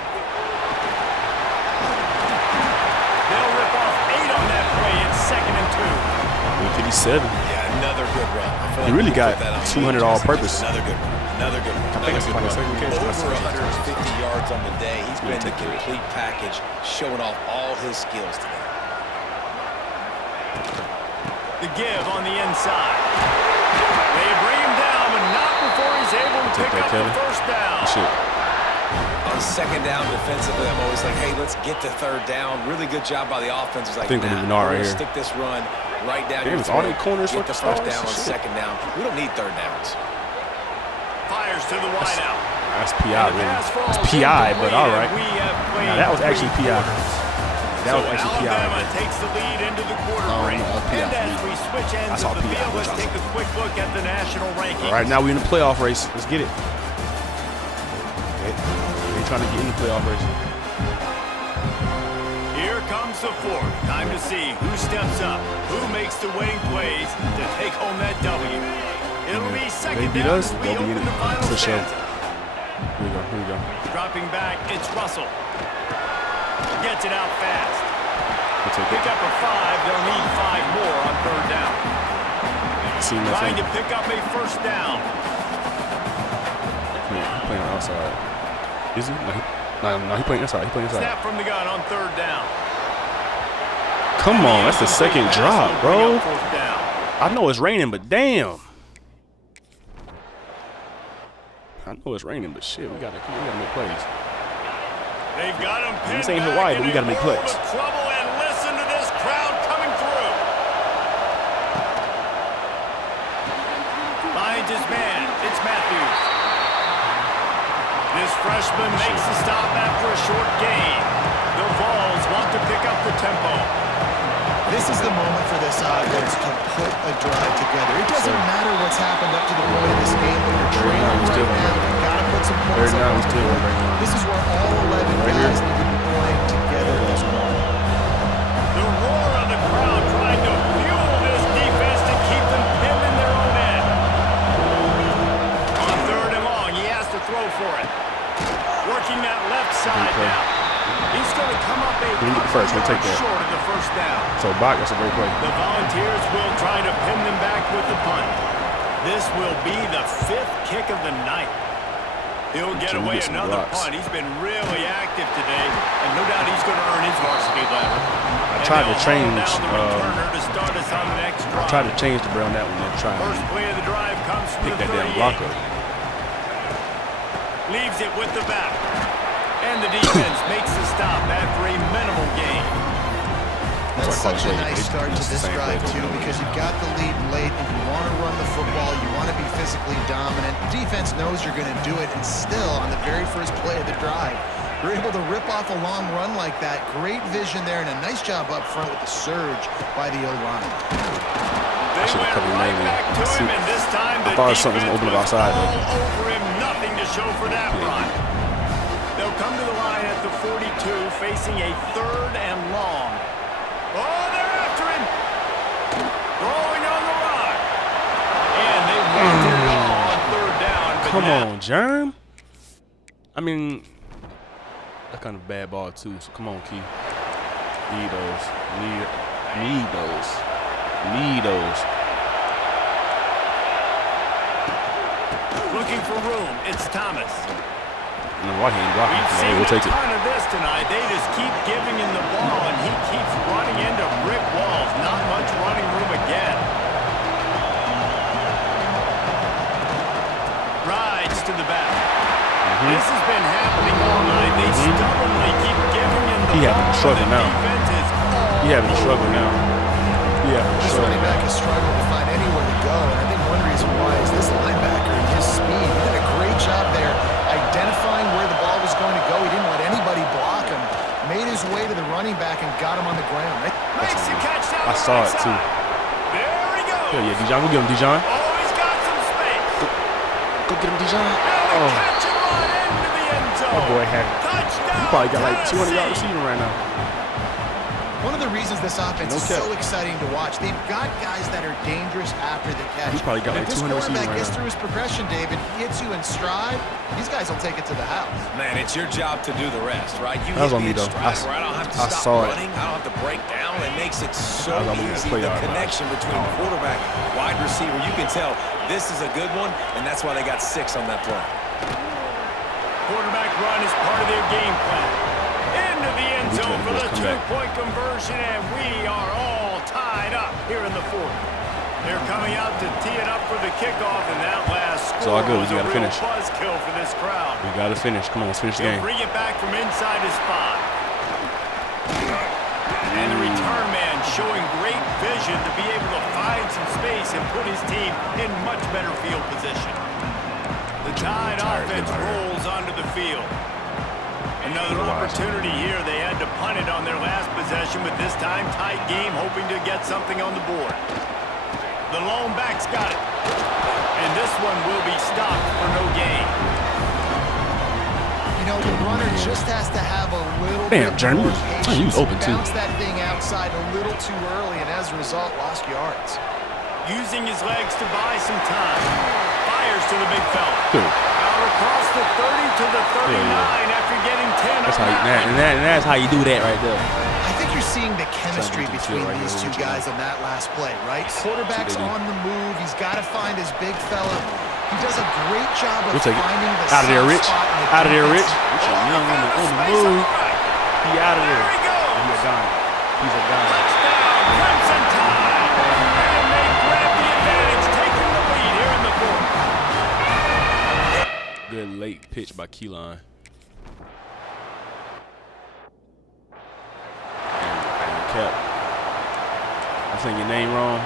They'll rip off 8 on that play. It's 2nd and 2. 157. Yeah, another good run. He really got 200 all-purpose. Another good run. Another good run. I think it's like a second catch. Over 150 yards on the day. He's been the complete package, showing off all his skills today. The give on the inside. They bring him down, but not before he's able to pick up the 1st down. Shit. On 2nd down defensively, I'm always like, hey, let's get to 3rd down. Really good job by the offense. It's like, we're gonna stick this run right down your all the corners get the 1st down on 2nd down. We don't need 3rd downs. Fires to the wideout. That's PI, really. It's PI, but all right. Now, that was actually PI. That was actually PI. Alabama takes the lead into the quarter break. And as we switch ends of the field, let's take a quick look at the national rankings. All right, now we're in the playoff race. Let's get it. They're trying to get in the playoff race. Here comes the 4th. Time to see who steps up, who makes the winning plays to take home that W. It'll be 2nd down as we open the final stanza. Here we go. Dropping back, it's Russell. Gets it out fast. Pick up a 5. They'll need 5 more on 3rd down. Trying to pick up a 1st down. He's playing outside. Is he? No, he's playing inside. Snap from the gun on 3rd down. Come on, that's the 2nd drop, bro. I know it's raining, but damn. I know it's raining, but shit, we gotta make plays. They've got him pinned. This ain't Hawaii, but we gotta make plays. Trouble, and listen to this crowd coming through. Finds his man. It's Matthews. This freshman makes the stop after a short gain. The Vols want to pick up the tempo. This is the moment for this offense to put a drive together. It doesn't matter what happened up to the point of this game, but you're trailing right now. You've got to put some points up on the board. This is where all 11 guys need to be playing together as one. The roar of the crowd trying to fuel this defense to keep them pinned in their own end. On 3rd and long, he has to throw for it. Working that left side now. He's going to come up a first. We'll take that. Short of the first down. So, Bach, that's a great play. The Volunteers will try to pin them back with the punt. This will be the 5th kick of the night. He'll get away another punt. He's been really active today, and no doubt he's going to earn his varsity ladder. I tried to change. I tried to change the brown that one. First play of the drive comes from pick the that damn blocker. Leaves it with the back. And the defense makes the stop after a minimal gain. That's such a nice start to this drive, too, because you've got the lead late and you want to run the football. You want to be physically dominant. The defense knows you're going to do it, and still, on the very first play of the drive, you're able to rip off a long run like that. Great vision there, and a nice job up front with the surge by the O-line. I should have covered right back to him, and this time I thought something was open outside. All over him, nothing to show for that run. They'll come to the line at the 42, facing a 3rd and long. Oh, they're after him. Throwing on the run. And they went it all on 3rd down. Come on, Germ. I mean, that's kind of a bad ball, too. So, come on, Key. Need those. Need those. Need those. Looking for room. It's Thomas. Why he ain't blocking? We've we'll take seen a it. ton of this tonight. They just keep giving him the ball, and he keeps running into brick walls. Not much running room again. Rides to the back. This has been happening all night. They stubbornly keep giving him the ball. He having a struggle now. He having a struggle now. This running back has struggled to find anywhere to go, and I think one reason why is this linebacker and his speed. He did a great job there identifying where the ball was going to go. He didn't let anybody block him. Made his way to the running back and got him on the ground. Makes the catch down I saw it, too. There he goes. Yeah, Dijon. We'll give him Dijon. Oh, he's got some space. Go get him, Dijon. Oh. Catch and run into the end zone. My boy had. Touchdown, He probably got like Tennessee. 200 yards receiving right now. One of the reasons this offense is so exciting to watch, they've got guys that are dangerous after the catch. He probably got like 200 receiving right now. If this quarterback gets through his progression, David, he hits you in stride, these guys will take it to the house. Man, it's your job to do the rest, right? You that was hit on me, me in though. stride where I don't have to stop running. I don't have to break down. It makes it so easy. The connection between quarterback, wide receiver, you can tell this is a good one, and that's why they got 6 on that play. Quarterback run is part of their game plan. Into the end zone for the 2-point conversion, and we are all tied up here in the 4th. They're coming out to tee it up for the kickoff, and that last score all good. was We gotta a real finish. buzzkill for this crowd. We got to finish. Come on, let's finish the He'll game. bring it back from inside his 5. And the return man showing great vision to be able to find some space and put his team in much better field position. The Tide offense rolls onto the field. Another opportunity here. They had to punt it on their last possession, but this time tight game, hoping to get something on the board. The lone back's got it. And this one will be stopped for no gain. You know, the runner just has to have a little bit more more patience. he was open too. Bounced that thing outside a little too early, and as a result, lost yards. Using his legs to buy some time. Fires to the big fella. Good. Out across the 30 to the 39 after getting 10. That's how that's how you do that right there. I think you're seeing the chemistry between these two guys on that last play, right? Quarterback's on the move. He's got to find his big fella. He does a great job of finding the out of there, Rich. Out of there, Rich. Rich young on the move. He out of there. He's a gun. He's a gun. Touchdown, Crimson Tide. And they grab the advantage, taking the lead here in the 4th. Good late pitch by Keeline. Cap. I saying your name wrong.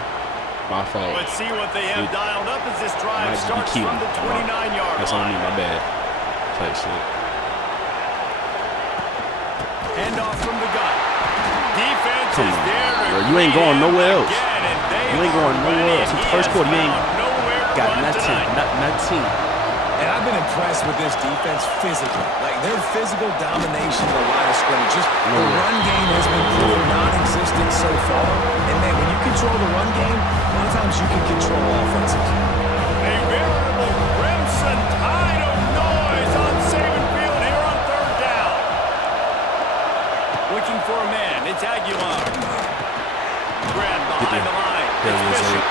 My fault. Let's see what they have dialed up as this drive starts from the 29-yard line. That's on me, my bad. Type shit. Handoff from the gun. Defense Come is on, there. bro. You ain't going nowhere else. You ain't going nowhere else. It's the first quarter. You ain't. Nowhere to Got nothing. And I've been impressed with this defense physically. Like, their physical domination in the line of scrimmage. Just the run game has been pretty non-existent so far. And, man, when you control the run game, a lot of times you can control offenses. A veritable crimson tide of noise on Saban Field here on third down. Looking for a man. It's Aguilar. Grabbed behind the line. It's Bishop.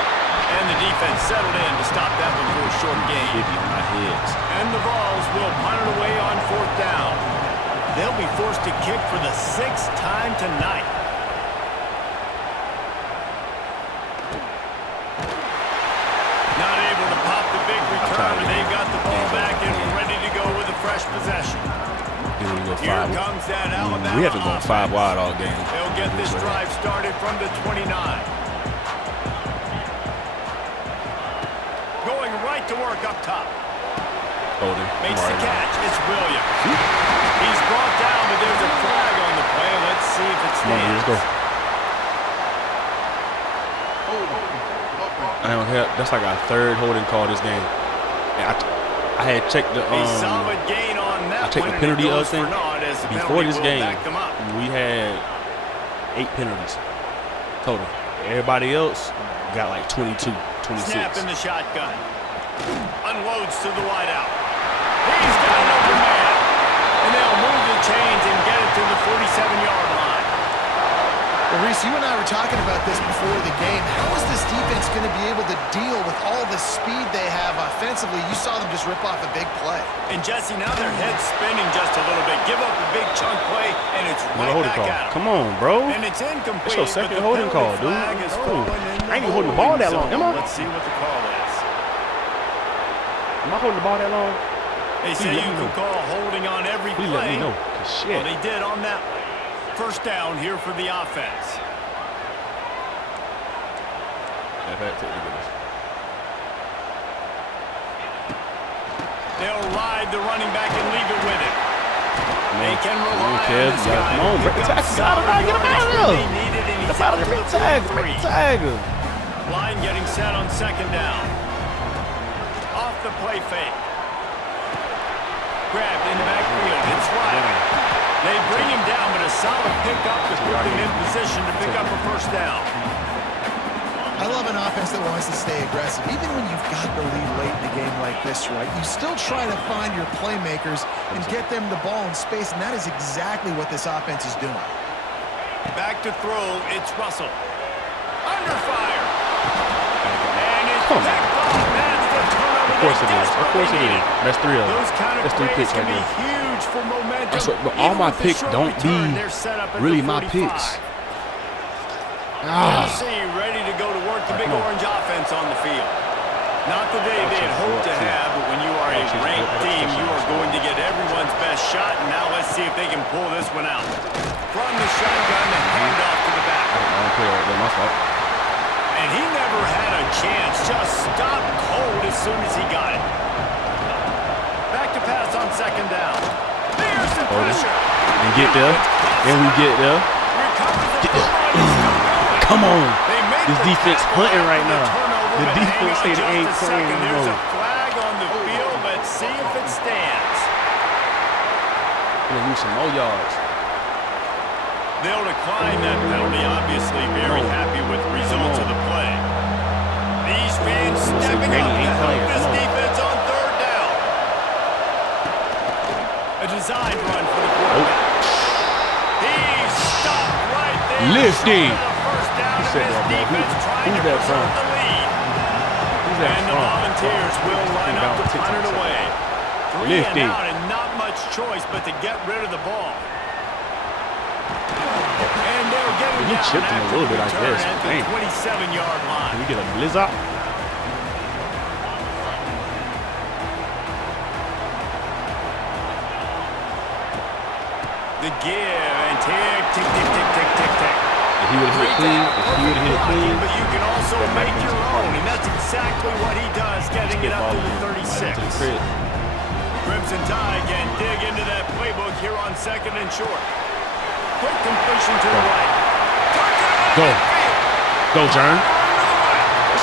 And the defense settled in to stop that one for a short gain. And the Vols will punt it away on fourth down. They'll be forced to kick for the 6th time tonight. Not able to pop the big return, and they've got the ball back and ready to go with a fresh possession. Here comes that Alabama. We haven't gone 5 wide all game. They'll get this drive started from the 29. Going right to work up top. Holden. Makes the catch. It's Williams. He's brought down, but there's a flag on the play. Let's see if it stands. Let's go. I don't have. That's like our 3rd holding call this game. And I had checked the A solid gain on that. I checked the penalty thing before this game. We had 8 penalties total. Everybody else got like 22, 26. Snap in the shotgun. Unloads to the wideout. He's got an open man. And they'll move the chains and get it to the 47-yard line. Well, Reese, you and I were talking about this before the game. How is this defense going to be able to deal with all the speed they have offensively? You saw them just rip off a big play. And Jesse, now their head's spinning just a little bit. Give up a big chunk play, and it's right back call. at them. Come on, bro. And it's incomplete. That's your second holding call, dude. I ain't even holding the ball that long, am I? Let's see what the call is. Am I holding the ball that long? They say you can call holding on every play. Let me know. Shit. Well, they did on that one. First down here for the offense. They'll ride the running back and leave it with him. They can rely on this guy. Come on, break the tackle. Get him out of there. Break the tackle. Line getting set on second down. Off the play fake. Grabbed in the backfield. It's Riley. They bring him down, but a solid pickup to put them in position to pick up a first down. I love an offense that wants to stay aggressive. Even when you've got the lead late in a game like this, right, you still try to find your playmakers and get them the ball in space, and that is exactly what this offense is doing. Back to throw, it's Russell. Under fire. And it's picked off. That's the turnover. Of course it is. Of course it is. That's 3 of them. Those kind of That's 3 picks right can be there. huge for momentum. That's what, but all my picks don't be really my picks. Tennessee ready to go to work the big orange offense on the field. Not the day they'd hoped to have, but when you are a ranked team, you are going to get everyone's best shot, and now let's see if they can pull this one out. From the shotgun, the handoff to the back. And he never had a chance, just stopped cold as soon as he got it. Back to pass on second down. There's the pressure. And get there. And we get there. Come on. This defense hunting right now. The defense say they ain't playing There's anymore. a flag on the field. Let's see if it stands. Gonna lose some more yards. They'll decline that penalty. Obviously very happy with the results of the play. These fans stepping up to help this defense on third down. A design run for the quarterback. He's stopped right there. Lifting. Who's that from? And the Volunteers will line up to punt it away. 3 and out and not much choice but to get rid of the ball. And they'll get him down chipped him a little bit, I guess. at the 27-yard line. Can we get a blizzard? The give and tick, tick, tick, tick, tick, tick, tick. If he would have hit it clean, but you can also make your own, and that's exactly what he does, getting it up to the 36. Crimson Tide can dig into that playbook here on second and short. Quick completion to the right. Go, Jern.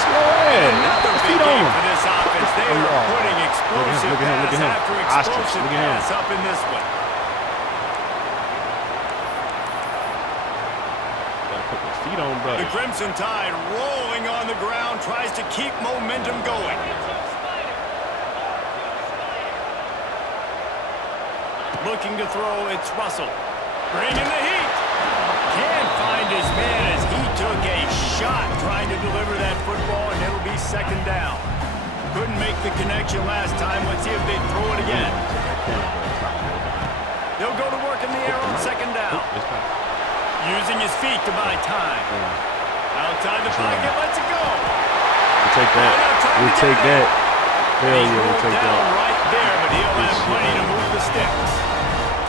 Slow ahead. Another big game for this are putting explosive pass after explosive pass up in this one. Gotta put my feet on, brother. The Crimson Tide rolling on the ground, tries to keep momentum going. Looking to throw, it's Russell. Bringing the heat. Can't find his man as he took a shot trying to deliver that football, and it'll be second down. Couldn't make the connection last time. Let's see if they throw it again. They'll go to work in the air on second down. Using his feet to buy time. Outside the pocket, lets it go. We'll take that. We'll take that. Hell yeah, we'll take that. Right there, but he'll have plenty to move the sticks.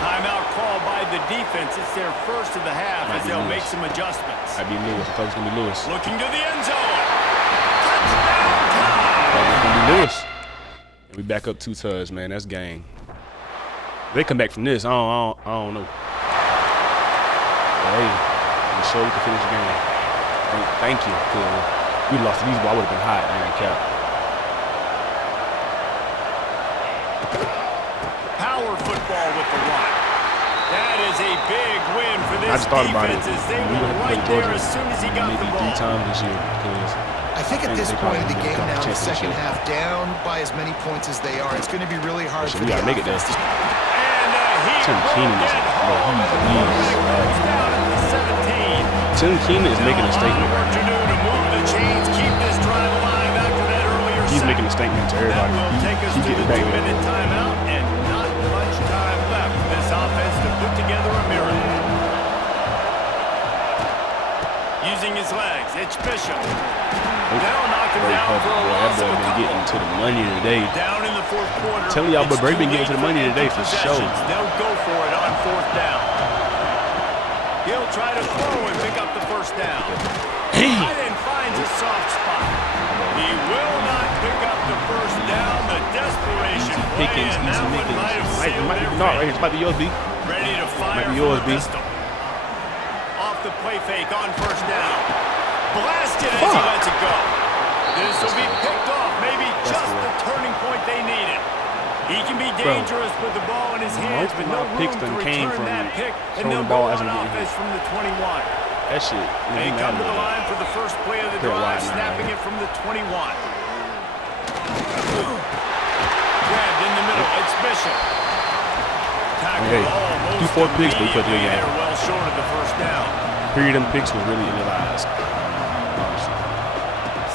Timeout called by the defense. It's their first of the half as they'll make some adjustments. Might be Lewis. I thought it was going to be Lewis. Looking to the end zone. Touchdown time. I thought it was going to be Lewis. And we back up 2 touchdowns, man. That's game. They come back from this. I don't know. But hey, we sure we can finish the game. Thank you. Cause we lost to these, but I would have been hot. I ain't cap. Power football with the one. That is a big win for this I just thought about it. defense. They were right there as soon as he got the maybe ball. 3 times this year. I think at this point in the game now, the second half, down by as many points as they are, it's going to be really hard for we the gotta make it there. offense to... Tim Keenan is Tim Keenan is making a statement. He's making a statement to everybody. He's getting back there. Timeout and not much time left for this offense to put together a miracle. Using his legs, it's Bishop. They'll knock him down for a loss of a couple. Getting to the money today. Down in the fourth quarter. Telling y'all, but Brady been getting to the money today for sure. They'll go for it on fourth down. He'll try to throw and pick up the first down. Biden finds a soft spot. He will not pick up the first down. The desperation play, and that one might have sealed their fate. Right here. This might be yours, B. Ready to fire Might be yours, B. Off the play fake on first down. Blasted as he lets it go. This will be picked off. Maybe just the turning point they needed. He can be dangerous with the ball in his hands, but no room to return that pick. And they'll go on offense from the 21. That shit. They come to the line for the first play of the drive, snapping it from the 21. Grabbed in the middle. It's Bishop. Hey, 2 4 picks, but he put the game. Well short of the first down. Period, them picks was really ill-advised.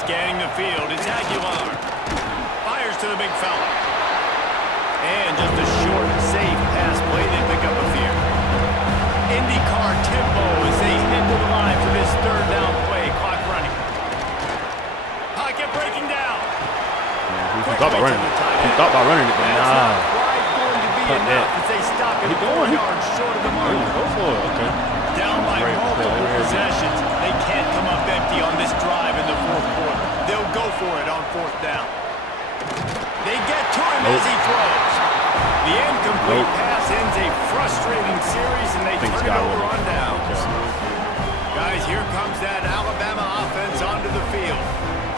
Scanning the field, it's Aguilar. Fires to the big fella. And just a short, safe pass play. They pick up a few. IndyCar tempo as they head to the line for this third down play. Clock running. Pocket breaking down. He thought about running it. He thought about running it, but nah. Going to be enough as they stop it 4 yards short of the mark. Go for it, okay. Down by multiple possessions. They can't come up empty on this drive in the fourth quarter. They'll go for it on fourth down. They get to him as he throws. The incomplete pass ends a frustrating series, and they turn it over on downs. Guys, here comes that Alabama offense onto the field.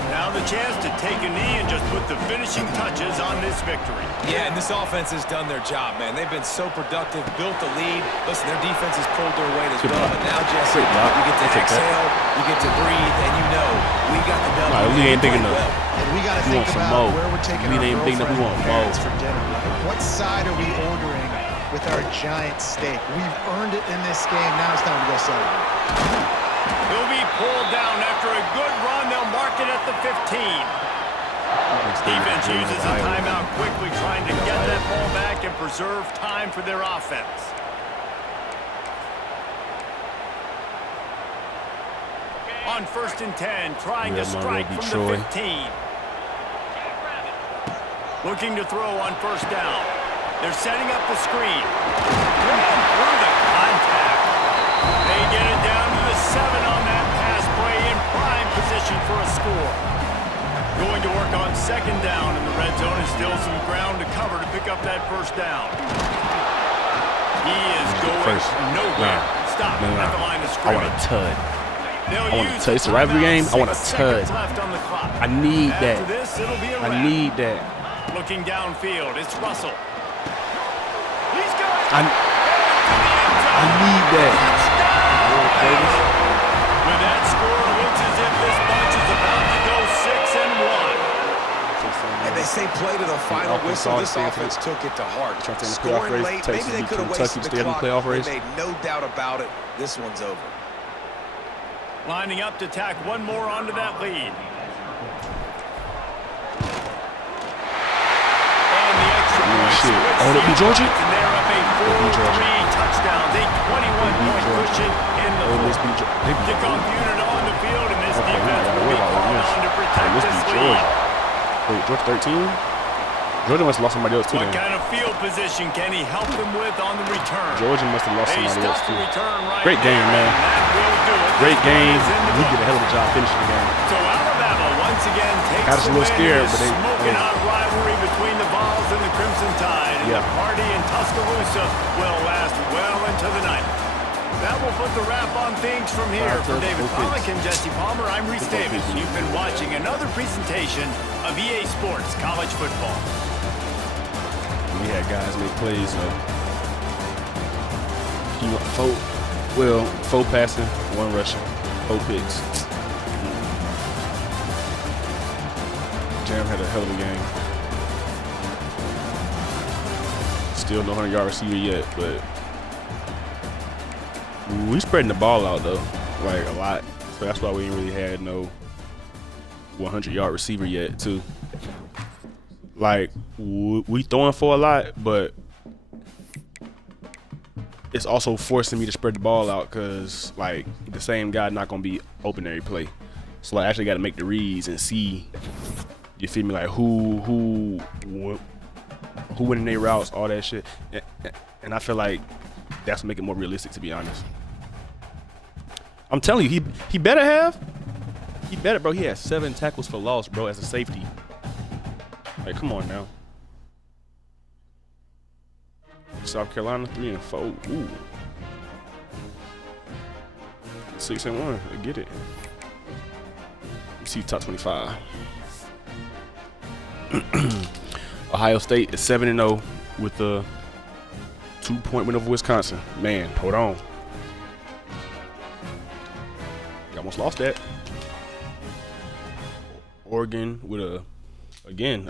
Now the chance to take a knee and just put the finishing touches on this victory. Yeah, and this offense has done their job, man. They've been so productive, built the lead. Listen, their defense has pulled their weight as well. But now, Jesse, you get to exhale, you get to breathe, and you know we got the W. We ain't big enough. And we got to think about where we're taking our ain't big enough. We want parents for dinner. What side are we ordering with our giant steak? We've earned it in this game. Now it's time to go celebrate. He'll be pulled down after a good run. They'll mark it at the 15. Defense uses a timeout quickly, trying to get that ball back and preserve time for their offense. On 1st and 10, trying to strike from the 15. Looking to throw on first down. They're setting up the screen. Ran through the contact. They get it down to the 7 on that pass play, in prime position for a score. Going to work on second down in the red zone, and still some ground to cover to pick up that first down. He is going nowhere. Stop at the line of scrimmage. I want a tud. I want a tud. It's a rivalry game. I want a tud. I need that. I need that. Looking downfield, it's Russell. He's got it. I need that. With that score, it looks as if this bunch is about to go 6-1. And they say play to the final whistle. This offense took it to heart. Scoring late, maybe they could have wasted the clock. They made no doubt about it. This one's over. Lining up to tack one more onto that lead. And the extra point. Oh, it'll be Georgia? And they're up a 4-3 touchdowns, a 21-point cushion in the fourth. Kickoff unit on the field, and this defense will be called on to protect this lead. Wait, Georgia 13? Georgia must have lost somebody else too. What kind of field position can he help them with on the return? Georgia must have lost somebody else too. Right, great game, man. Great game. We did a hell of a job finishing the game. So Alabama once again takes a little scared, but they smoking hot rivalry between the Vols and the Crimson Tide. And the party in Tuscaloosa will last well into the night. That will put the wrap on things from here. For David Pollack and Jesse Palmer, I'm Reese Davis. You've been watching another presentation of EA Sports College Football. We had guys make plays, so four passing, one rushing, 4 picks. Jam had a hell of a game. Still no 100-yard receiver yet, but we spreading the ball out though, like a lot. So that's why we ain't really had no 100-yard receiver yet too. Like, we throwing for a lot, but it's also forcing me to spread the ball out because, like, the same guy not going to be open every play. So I actually got to make the reads and see, you feel me, like, who winning their routes, all that shit. And I feel like that's make it more realistic, to be honest. I'm telling you, he better have. He better, bro. He had 7 tackles for loss, bro, as a safety. Like, come on now. South Carolina 3-4. Ooh. 6-1. I get it. Let's see top 25. Ohio State is 7-0 with a 2-point win over Wisconsin. Man, hold on. You almost lost that. Oregon with a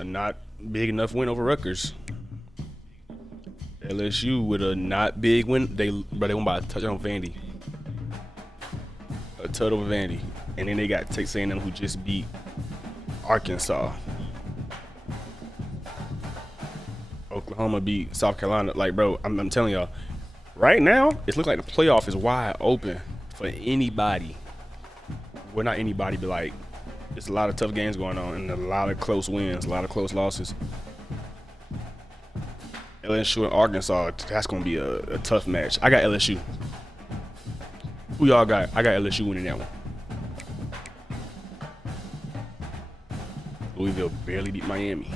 not big enough win over Rutgers. LSU with a not big win. They won by a touchdown on Vandy. A touchdown over Vandy. And then they got Texas A&M who just beat Arkansas. Oklahoma beat South Carolina. Like, bro, I'm telling y'all, right now, it looks like the playoff is wide open for anybody. Well, not anybody, but like, there's a lot of tough games going on and a lot of close wins, a lot of close losses. LSU and Arkansas, that's going to be a tough match. I got LSU. Who y'all got? I got LSU winning that one. Louisville barely beat Miami.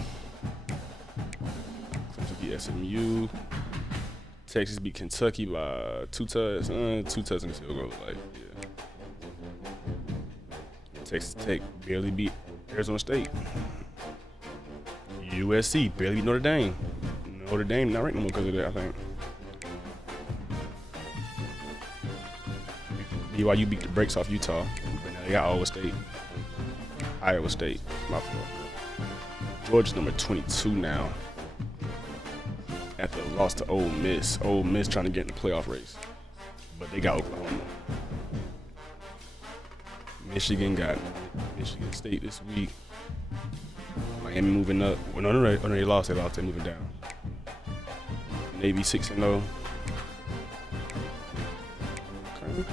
Beat SMU. Texas beat Kentucky by 2 touchdowns. 2 touchdowns in the field goal. Like, yeah. Texas Tech barely beat Arizona State. USC barely beat Notre Dame. Notre Dame not ranked no more because of that, I think. BYU beat the brakes off Utah, but now they got Iowa State. My fault. Georgia's number 22 now. After a loss to Ole Miss. Ole Miss trying to get in the playoff race, but they got Oklahoma. Michigan got Michigan State this week. Miami moving up. Well, no, they lost. They're moving down. Navy 6-0. Okay.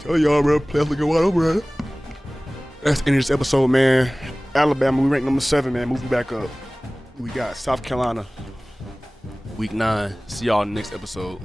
Tell y'all, bro, players looking wide open, right? That's the end of this episode, man. Alabama, we ranked number 7, man. Moving back up. We got South Carolina, week 9. See y'all in the next episode.